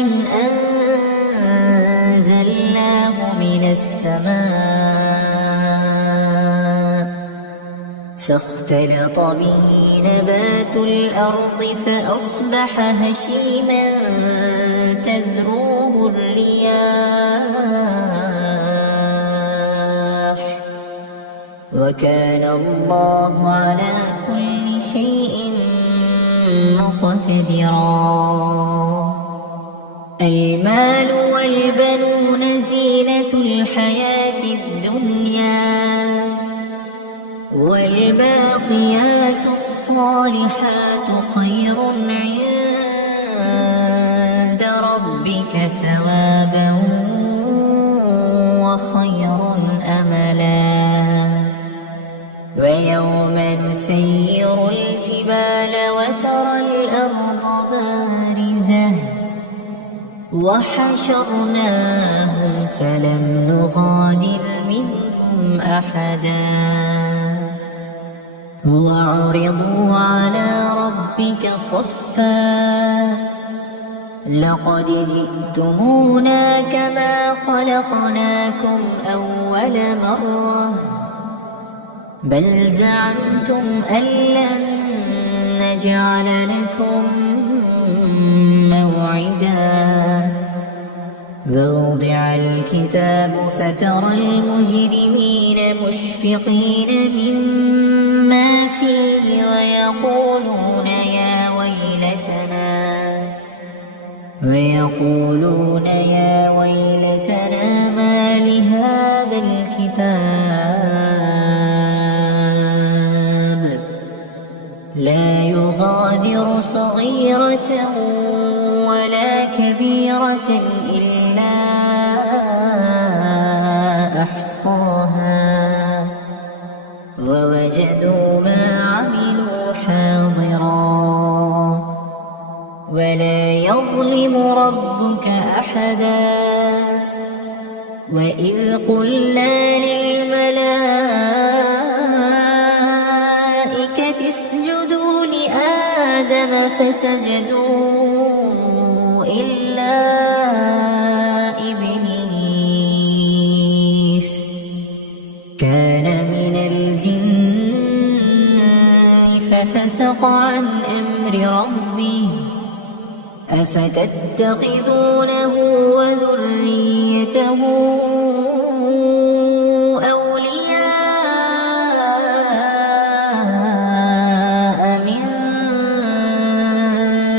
أنزلناه من السماء فاختلط به نبات الأرض فأصبح هشيما تذروه الرياح وكان الله على كل شيء مقتدرا المال والبنون زينة الحياة الدنيا والباقيات الصالحات خير عند ربك ثوابا وخير أملا ويوم نسير الجبال وترى الأرض بارزة وحشرناهم فلم نغادر منهم أحدا وعرضوا على ربك صفا لقد جئتمونا كما خلقناكم أول مرة بل زعمتم أن لن نجعل لكم موعدا ووضع الكتاب فترى المجرمين مشفقين مما فيه ويقولون يا ويلتنا ما لهذا الكتاب لا يغادر صغيرة ولا كبيرة إلا أحصاها ووجدوا ما عملوا حاضرا ولا يظلم ربك أحدا وإذ قلنا للملائكة اسجدوا لآدم فسجدوا إلا إبليس كان من الجن ففسق عن أمر ربه أفتتخذونه وذريته أولياء من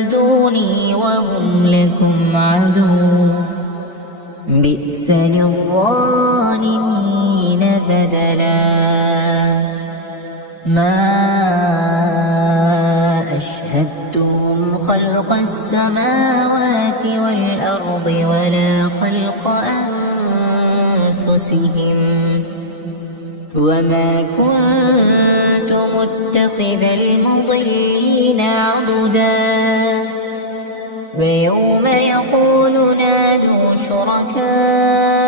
دوني وهم لكم عدو بئس للظالمين بدلا ما أشهدتهم خلق السماوات والأرض ولا خلق أنفسهم وما كنت متخذ المضلين عضدا ويوم يقول نادوا شركائي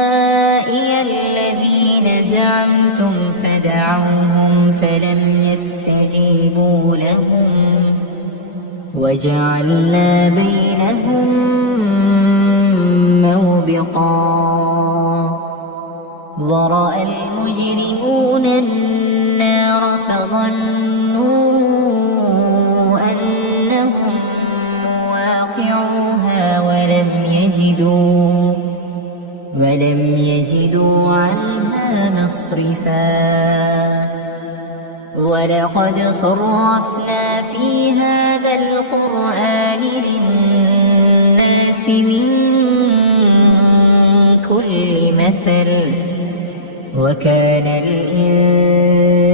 الذين زعمتم فدعوهم فلم يستجيبوا لهم وجعلنا بينهم موبقا ورأى المجرمون النار فظنوا أنهم واقعوها ولم يجدوا عنها مصرفا ولقد صرفنا في هذا القرآن للناس من كل مثل وكان الإنسان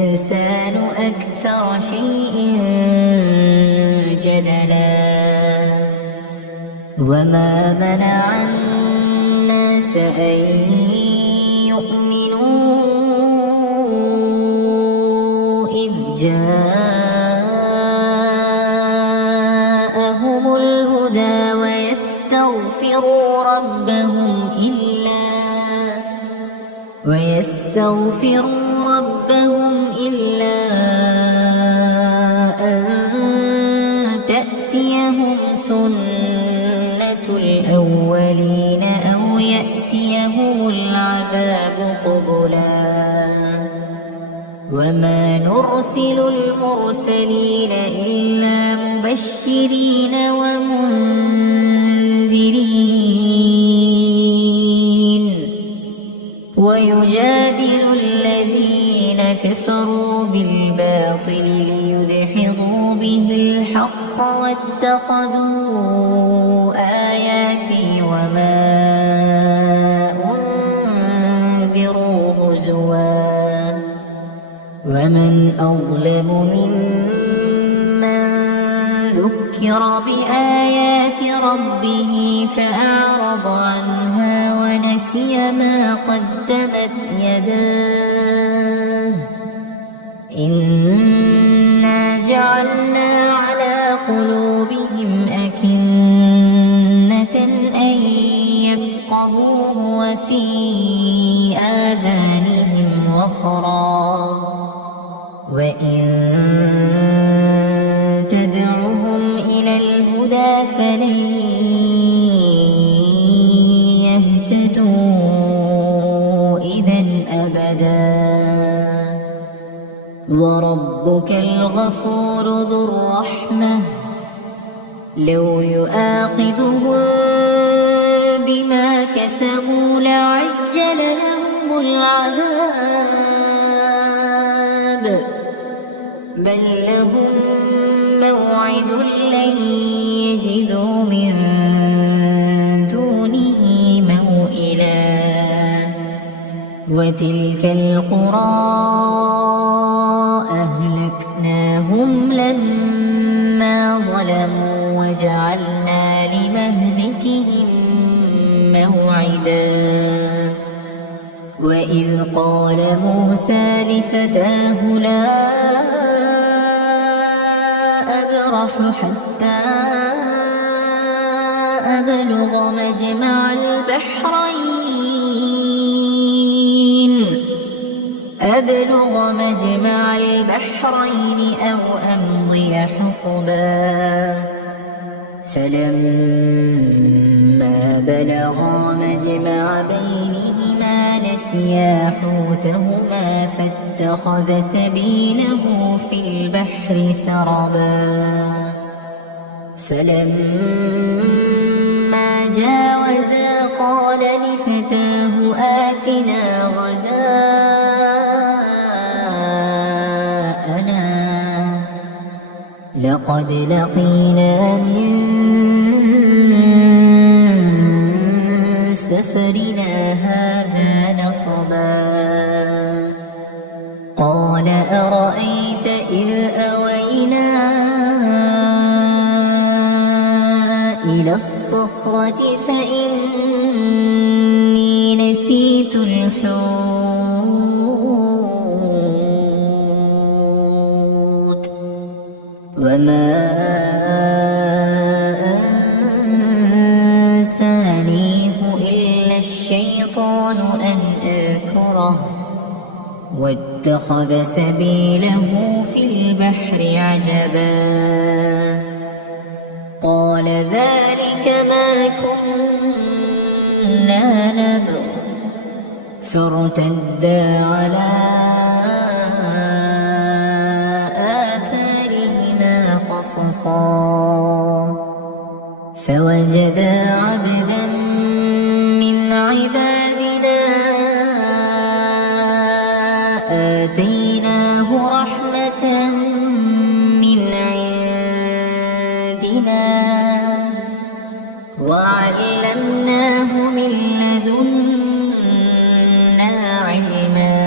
أكثر شيء جدلا وما منع الناس أن يؤمنوا إذ جاءهم الهدى ويستغفروا ربهم إلا أن تأتيهم سنة الأولين أو يأتيهم العذاب قبلا وما نرسل المرسلين إلا مبشرين ومنذرين ويجادل الذين كفروا بالباطل ليدحضوا به الحق واتخذوا آياتي وما أنذروا هزوا ومن أظلم ممن ذكر بآيات ربه فأعرض عنها ونسي ما قدمت يداه إنا جعلنا على قلوبهم أكنة أن يفقهوه وفي آذانهم وقرا وإن تدعهم إلى الهدى فلن يهتدوا إذا أبدا وربك الغفور ذو الرحمة لو يؤاخذهم بما كسبوا لعجل لهم العذاب بل لهم موعد لن يجدوا من دونه موئلا وتلك القرى أهلكناهم لما ظلموا وجعلنا لمهلكهم موعدا وإذ قال موسى لفتاه لا أبرح حتى أبلغ مجمع البحرين أو أمضي حقبا فلما بلغا مجمع بينهما نسيا حوتهما فاتخذ سبيله في البحر سربا فلما جاوزا قال لفتاه آتنا غداءنا لقد لقينا من سفرنا هذا نصبا قال أرأيت إذ أوينا إلى الصخرة فإني نسيت الحوت وما أنسانيه إلا الشيطان أن أذكره واتخذ سبيله في البحر عجبا قال ذلك ما كنا نبغ فارتدا على آثارهما قصصا فوجدا عبدا من عبادنا آتيناه رحمة من عندنا وعلمناه من لدنا علما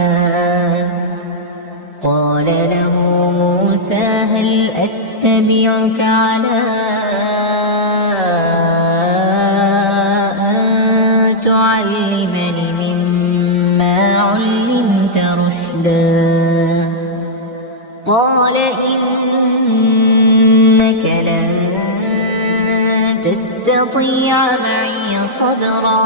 قال له موسى هل أتبعك على أن تعلمني مما علمت رشدا قال إنك لن تستطيع معي صبرا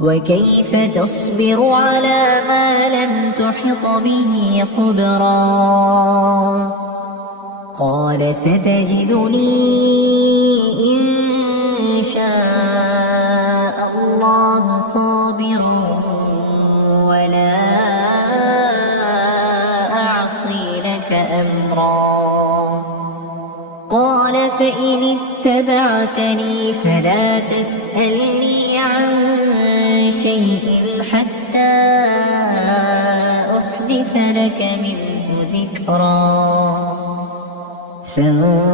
وكيف تصبر على ما لم تحط به خبرا قال ستجدني إن شاء الله صابرا ولا أعصي لك أمرا قال فإن اتبعتني فلا تسألني عن شيء حتى أحدث لك منه ذكرا ذكرا فانطلقا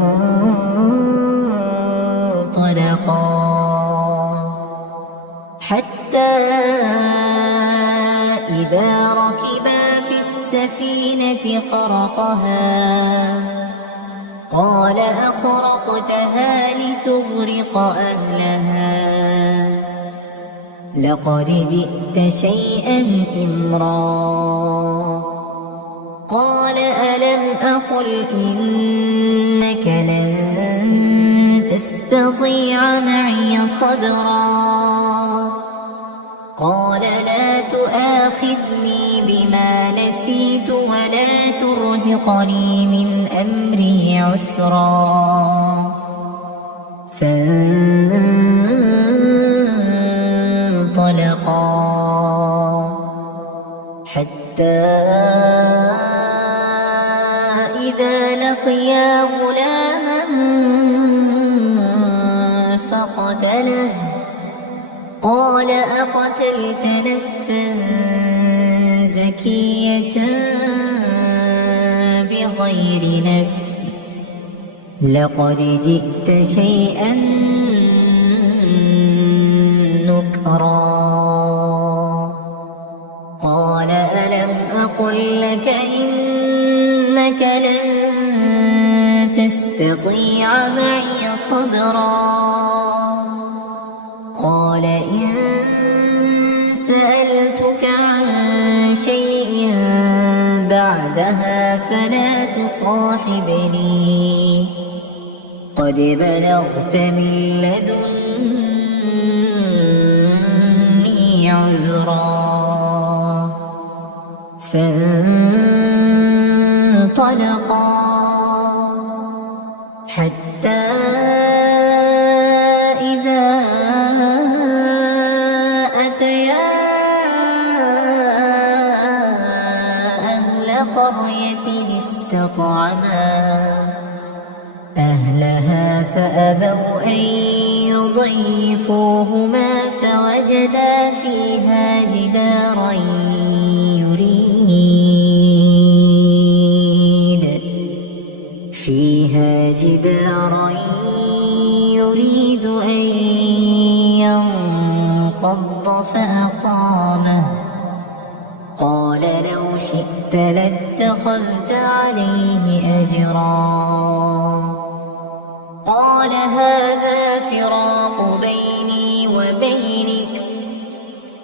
حتى إذا ركبا في السفينة خرقها قال أخرقتها لتغرق أهلها لقد جئت شيئا إمرا قال ألم أقل إنك لن تستطيع معي صبرا قال لا تؤاخذني بما نسيت ولا ترهقني من أمري عسرا فانطلقا حتى إذا لقيا غلاما فقتله قال أقتلت نفسا زكية بغير نفس لقد جئت شيئا نكرا قال ألم أقل لك إنك لن تستطيع معي صبرا قال إن سألتك عن شيء بعدها فلا تصاحبني قد بلغت من لدني عذرا فانطلقا حتى إذا أتيا أهل قرية استطعما أهلها فأبوا أن يضيفوهما فوجدا فيها جدارا يريد أن ينقض فأقامه قال لو شئت لاتخذت عليه أجرا قال هذا فراق بيني وبينك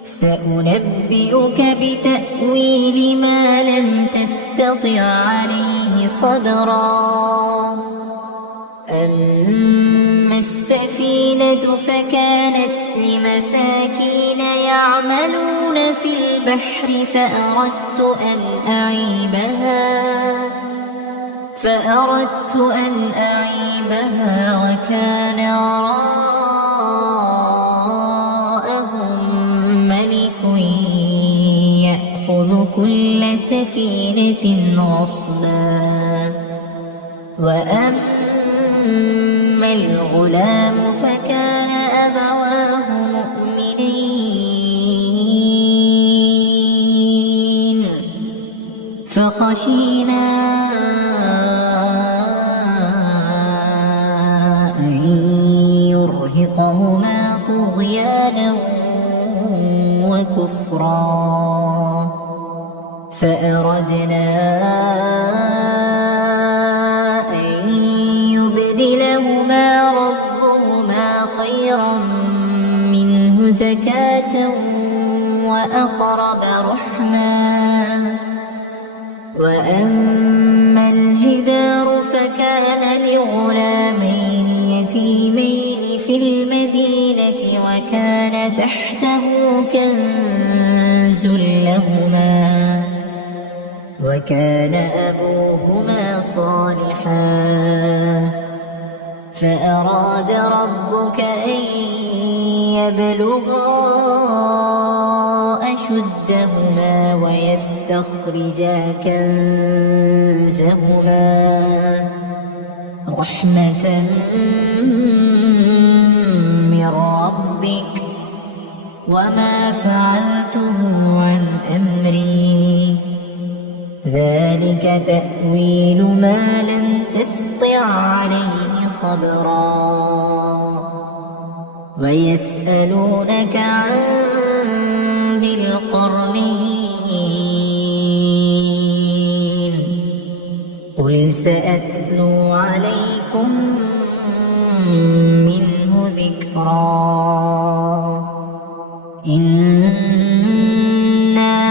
سأنبئك بتأويل ما لم تستطع عليه صبرا أما السفينة فكانت لمساكين يعملون في البحر فأردت أن أعيبها وكان وراءهم ملك يأخذ كل سفينة غصبا وأما الغلام فكان أبواه مؤمنين فخشينا أن يرهقهما طغيانا وكفرا فأردنا منه زكاة وأقرب رحما وأما الجدار فكان لغلامين يتيمين في المدينة وكان تحته كنز لهما وكان أبوهما صالحا فأراد ربك أن يبلغا أشدهما ويستخرجا كنزهما رحمة من ربك وما فعلته عن أمري ذلك ذلك تأويل ما لم تسطع عليه صبرا ويسألونك عن ذي القرنين قل سأتلو عليكم منه ذكرا إنا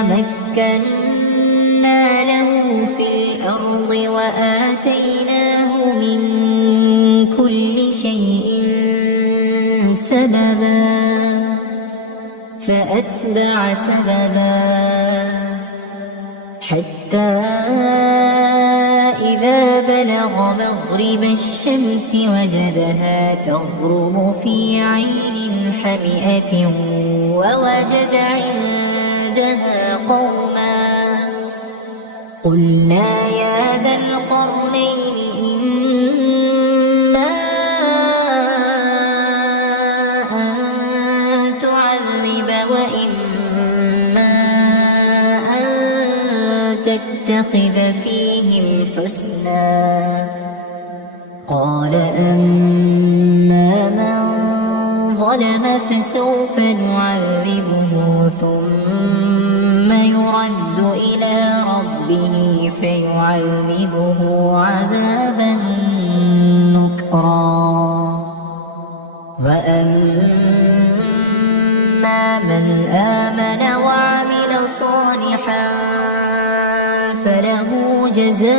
مكنا له في الأرض وآتيناه من كل شيء سببا فأتبع سببا حتى إذا بلغ مغرب الشمس وجدها تغرب في عين حمئة ووجد عندها قوما قلنا يا ذا القرنين إما أن تعذب وإما أن تتخذ فيهم حسنا قال أما من ظلم فسوف نعذبه ثم يرد إلى ربه فيعذبه عذابا نكرا وأما من آمن وعمل صالحا فله جزاء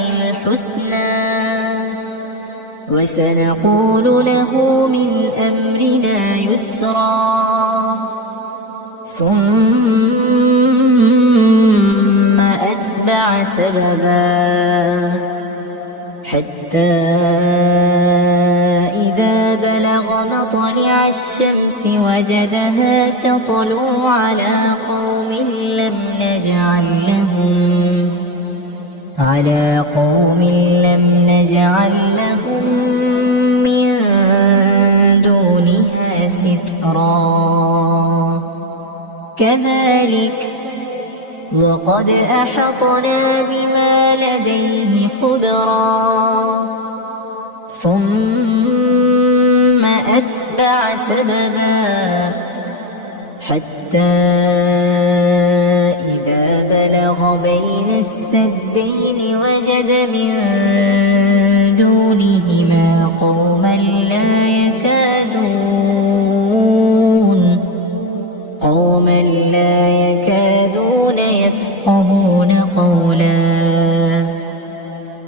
الحسنى وسنقول له من أمرنا يسرا ثم أتبع سببا حتى إذا بلغ مطلع الشمس وجدها تطلع على قوم لم نجعل لهم من دونها سترا كذلك وقد أحطنا بما لديه خبرا ثم أتبع سببا حتى إذا بلغ بين السدين وجد من دونهما قوما لا يكادون يفقهون قولا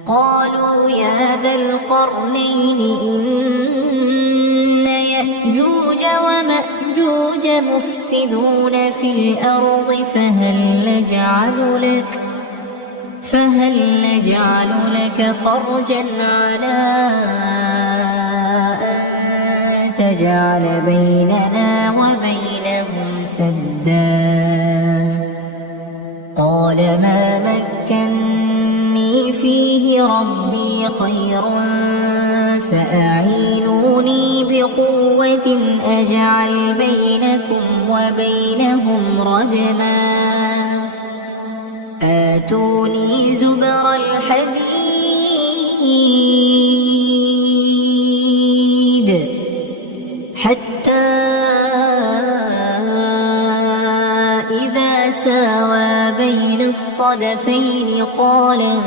قالوا يا ذا القرنين إن يأجوج ومأجوج مفسدون في الأرض فهل نجعل لك خرجا على أن تجعل بيننا وبينهم سدا قال ما مكني فيه ربي خير فأعينوني بقوة أجعل بينكم وبينهم ردما آتوني زبر الحديد حتى إذا ساوى بين الصدفين قال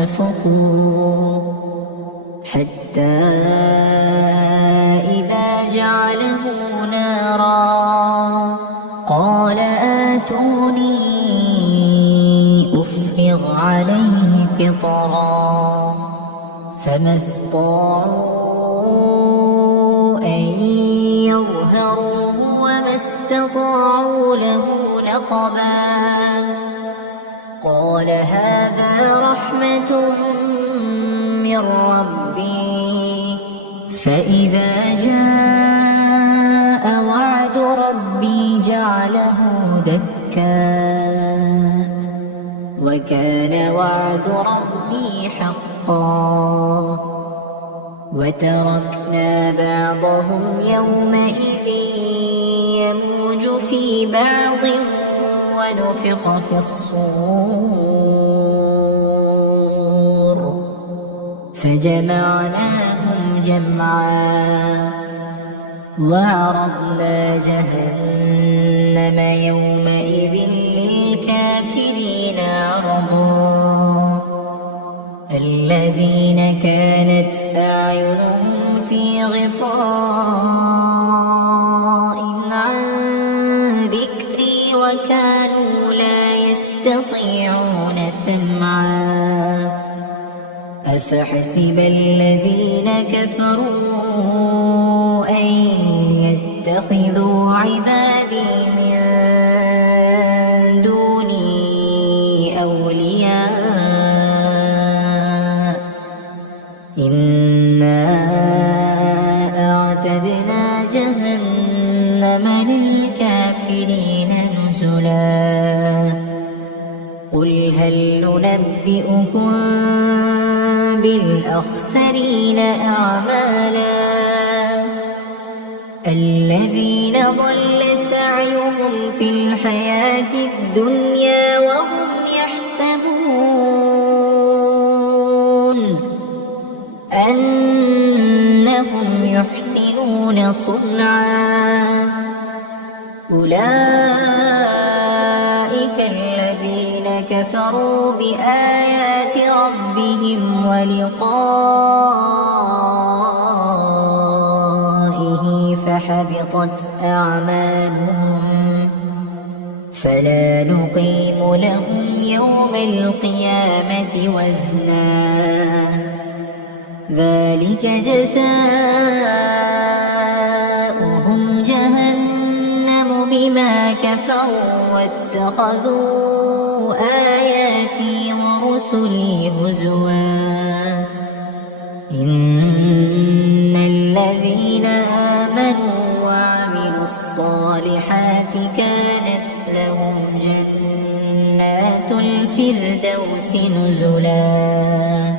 انفخوا حتى إذا جعله نارا قال آتوني أفرغ عليه قطرا فما استطاعوا أن يظهروه وما استطاعوا له نقبا قال هذا رحمة من ربي فإذا جاء وعد ربي جعله دكا وكان وعد ربي حقا وتركنا بعضهم يومئذ يموج في بعض ونفخ في الصور فجمعناهم جمعا وعرضنا جهنم يومئذ للكافرين عرضا الذين كانت أعينهم في غطاء عن ذكري وكانوا لا يستطيعون سمعا أفحسب الذين كفروا أن يتخذوا عبادي من دوني أولياء إنا أعتدنا جهنم للكافرين نزلا قل هل ننبئكم بالأخسرين أعمالا الذين ضل سعيهم في الحياة الدنيا وهم يحسبون أنهم يحسنون صنعا أولئك الذين كفروا بآيات ربهم ولقائه فحبطت أعمالهم فلا نقيم لهم يوم القيامة وزنا ذلك جزاؤهم جهنم بما كفروا واتخذوا آياتي ورسلي هزوا إن الذين آمنوا وعملوا الصالحات كانت لهم جنات الفردوس نزلا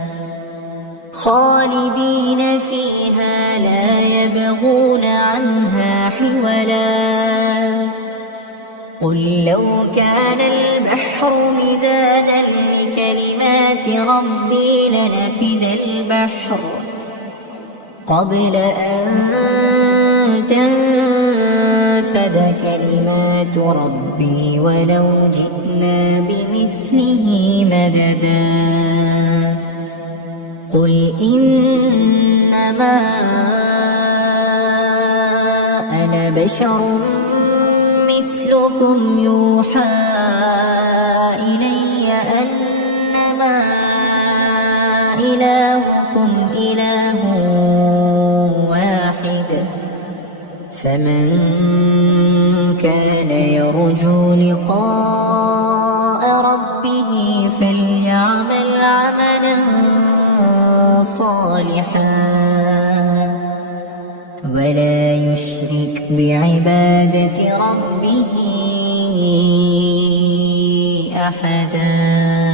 خالدين فيها لا يبغون عنها حولا قل لو كان البحر مدادا لكلمات ربي لنفد البحر قبل أن تنفد كلمات ربي ولو جئنا بمثله مددا قل إنما أنا بشر مثلكم يوحى إلي أنما إلهكم إله واحد فمن كان يرجو لقاء ربه فليعمل عملا صالحا ولا يشرك بعبادة ربه أحدا.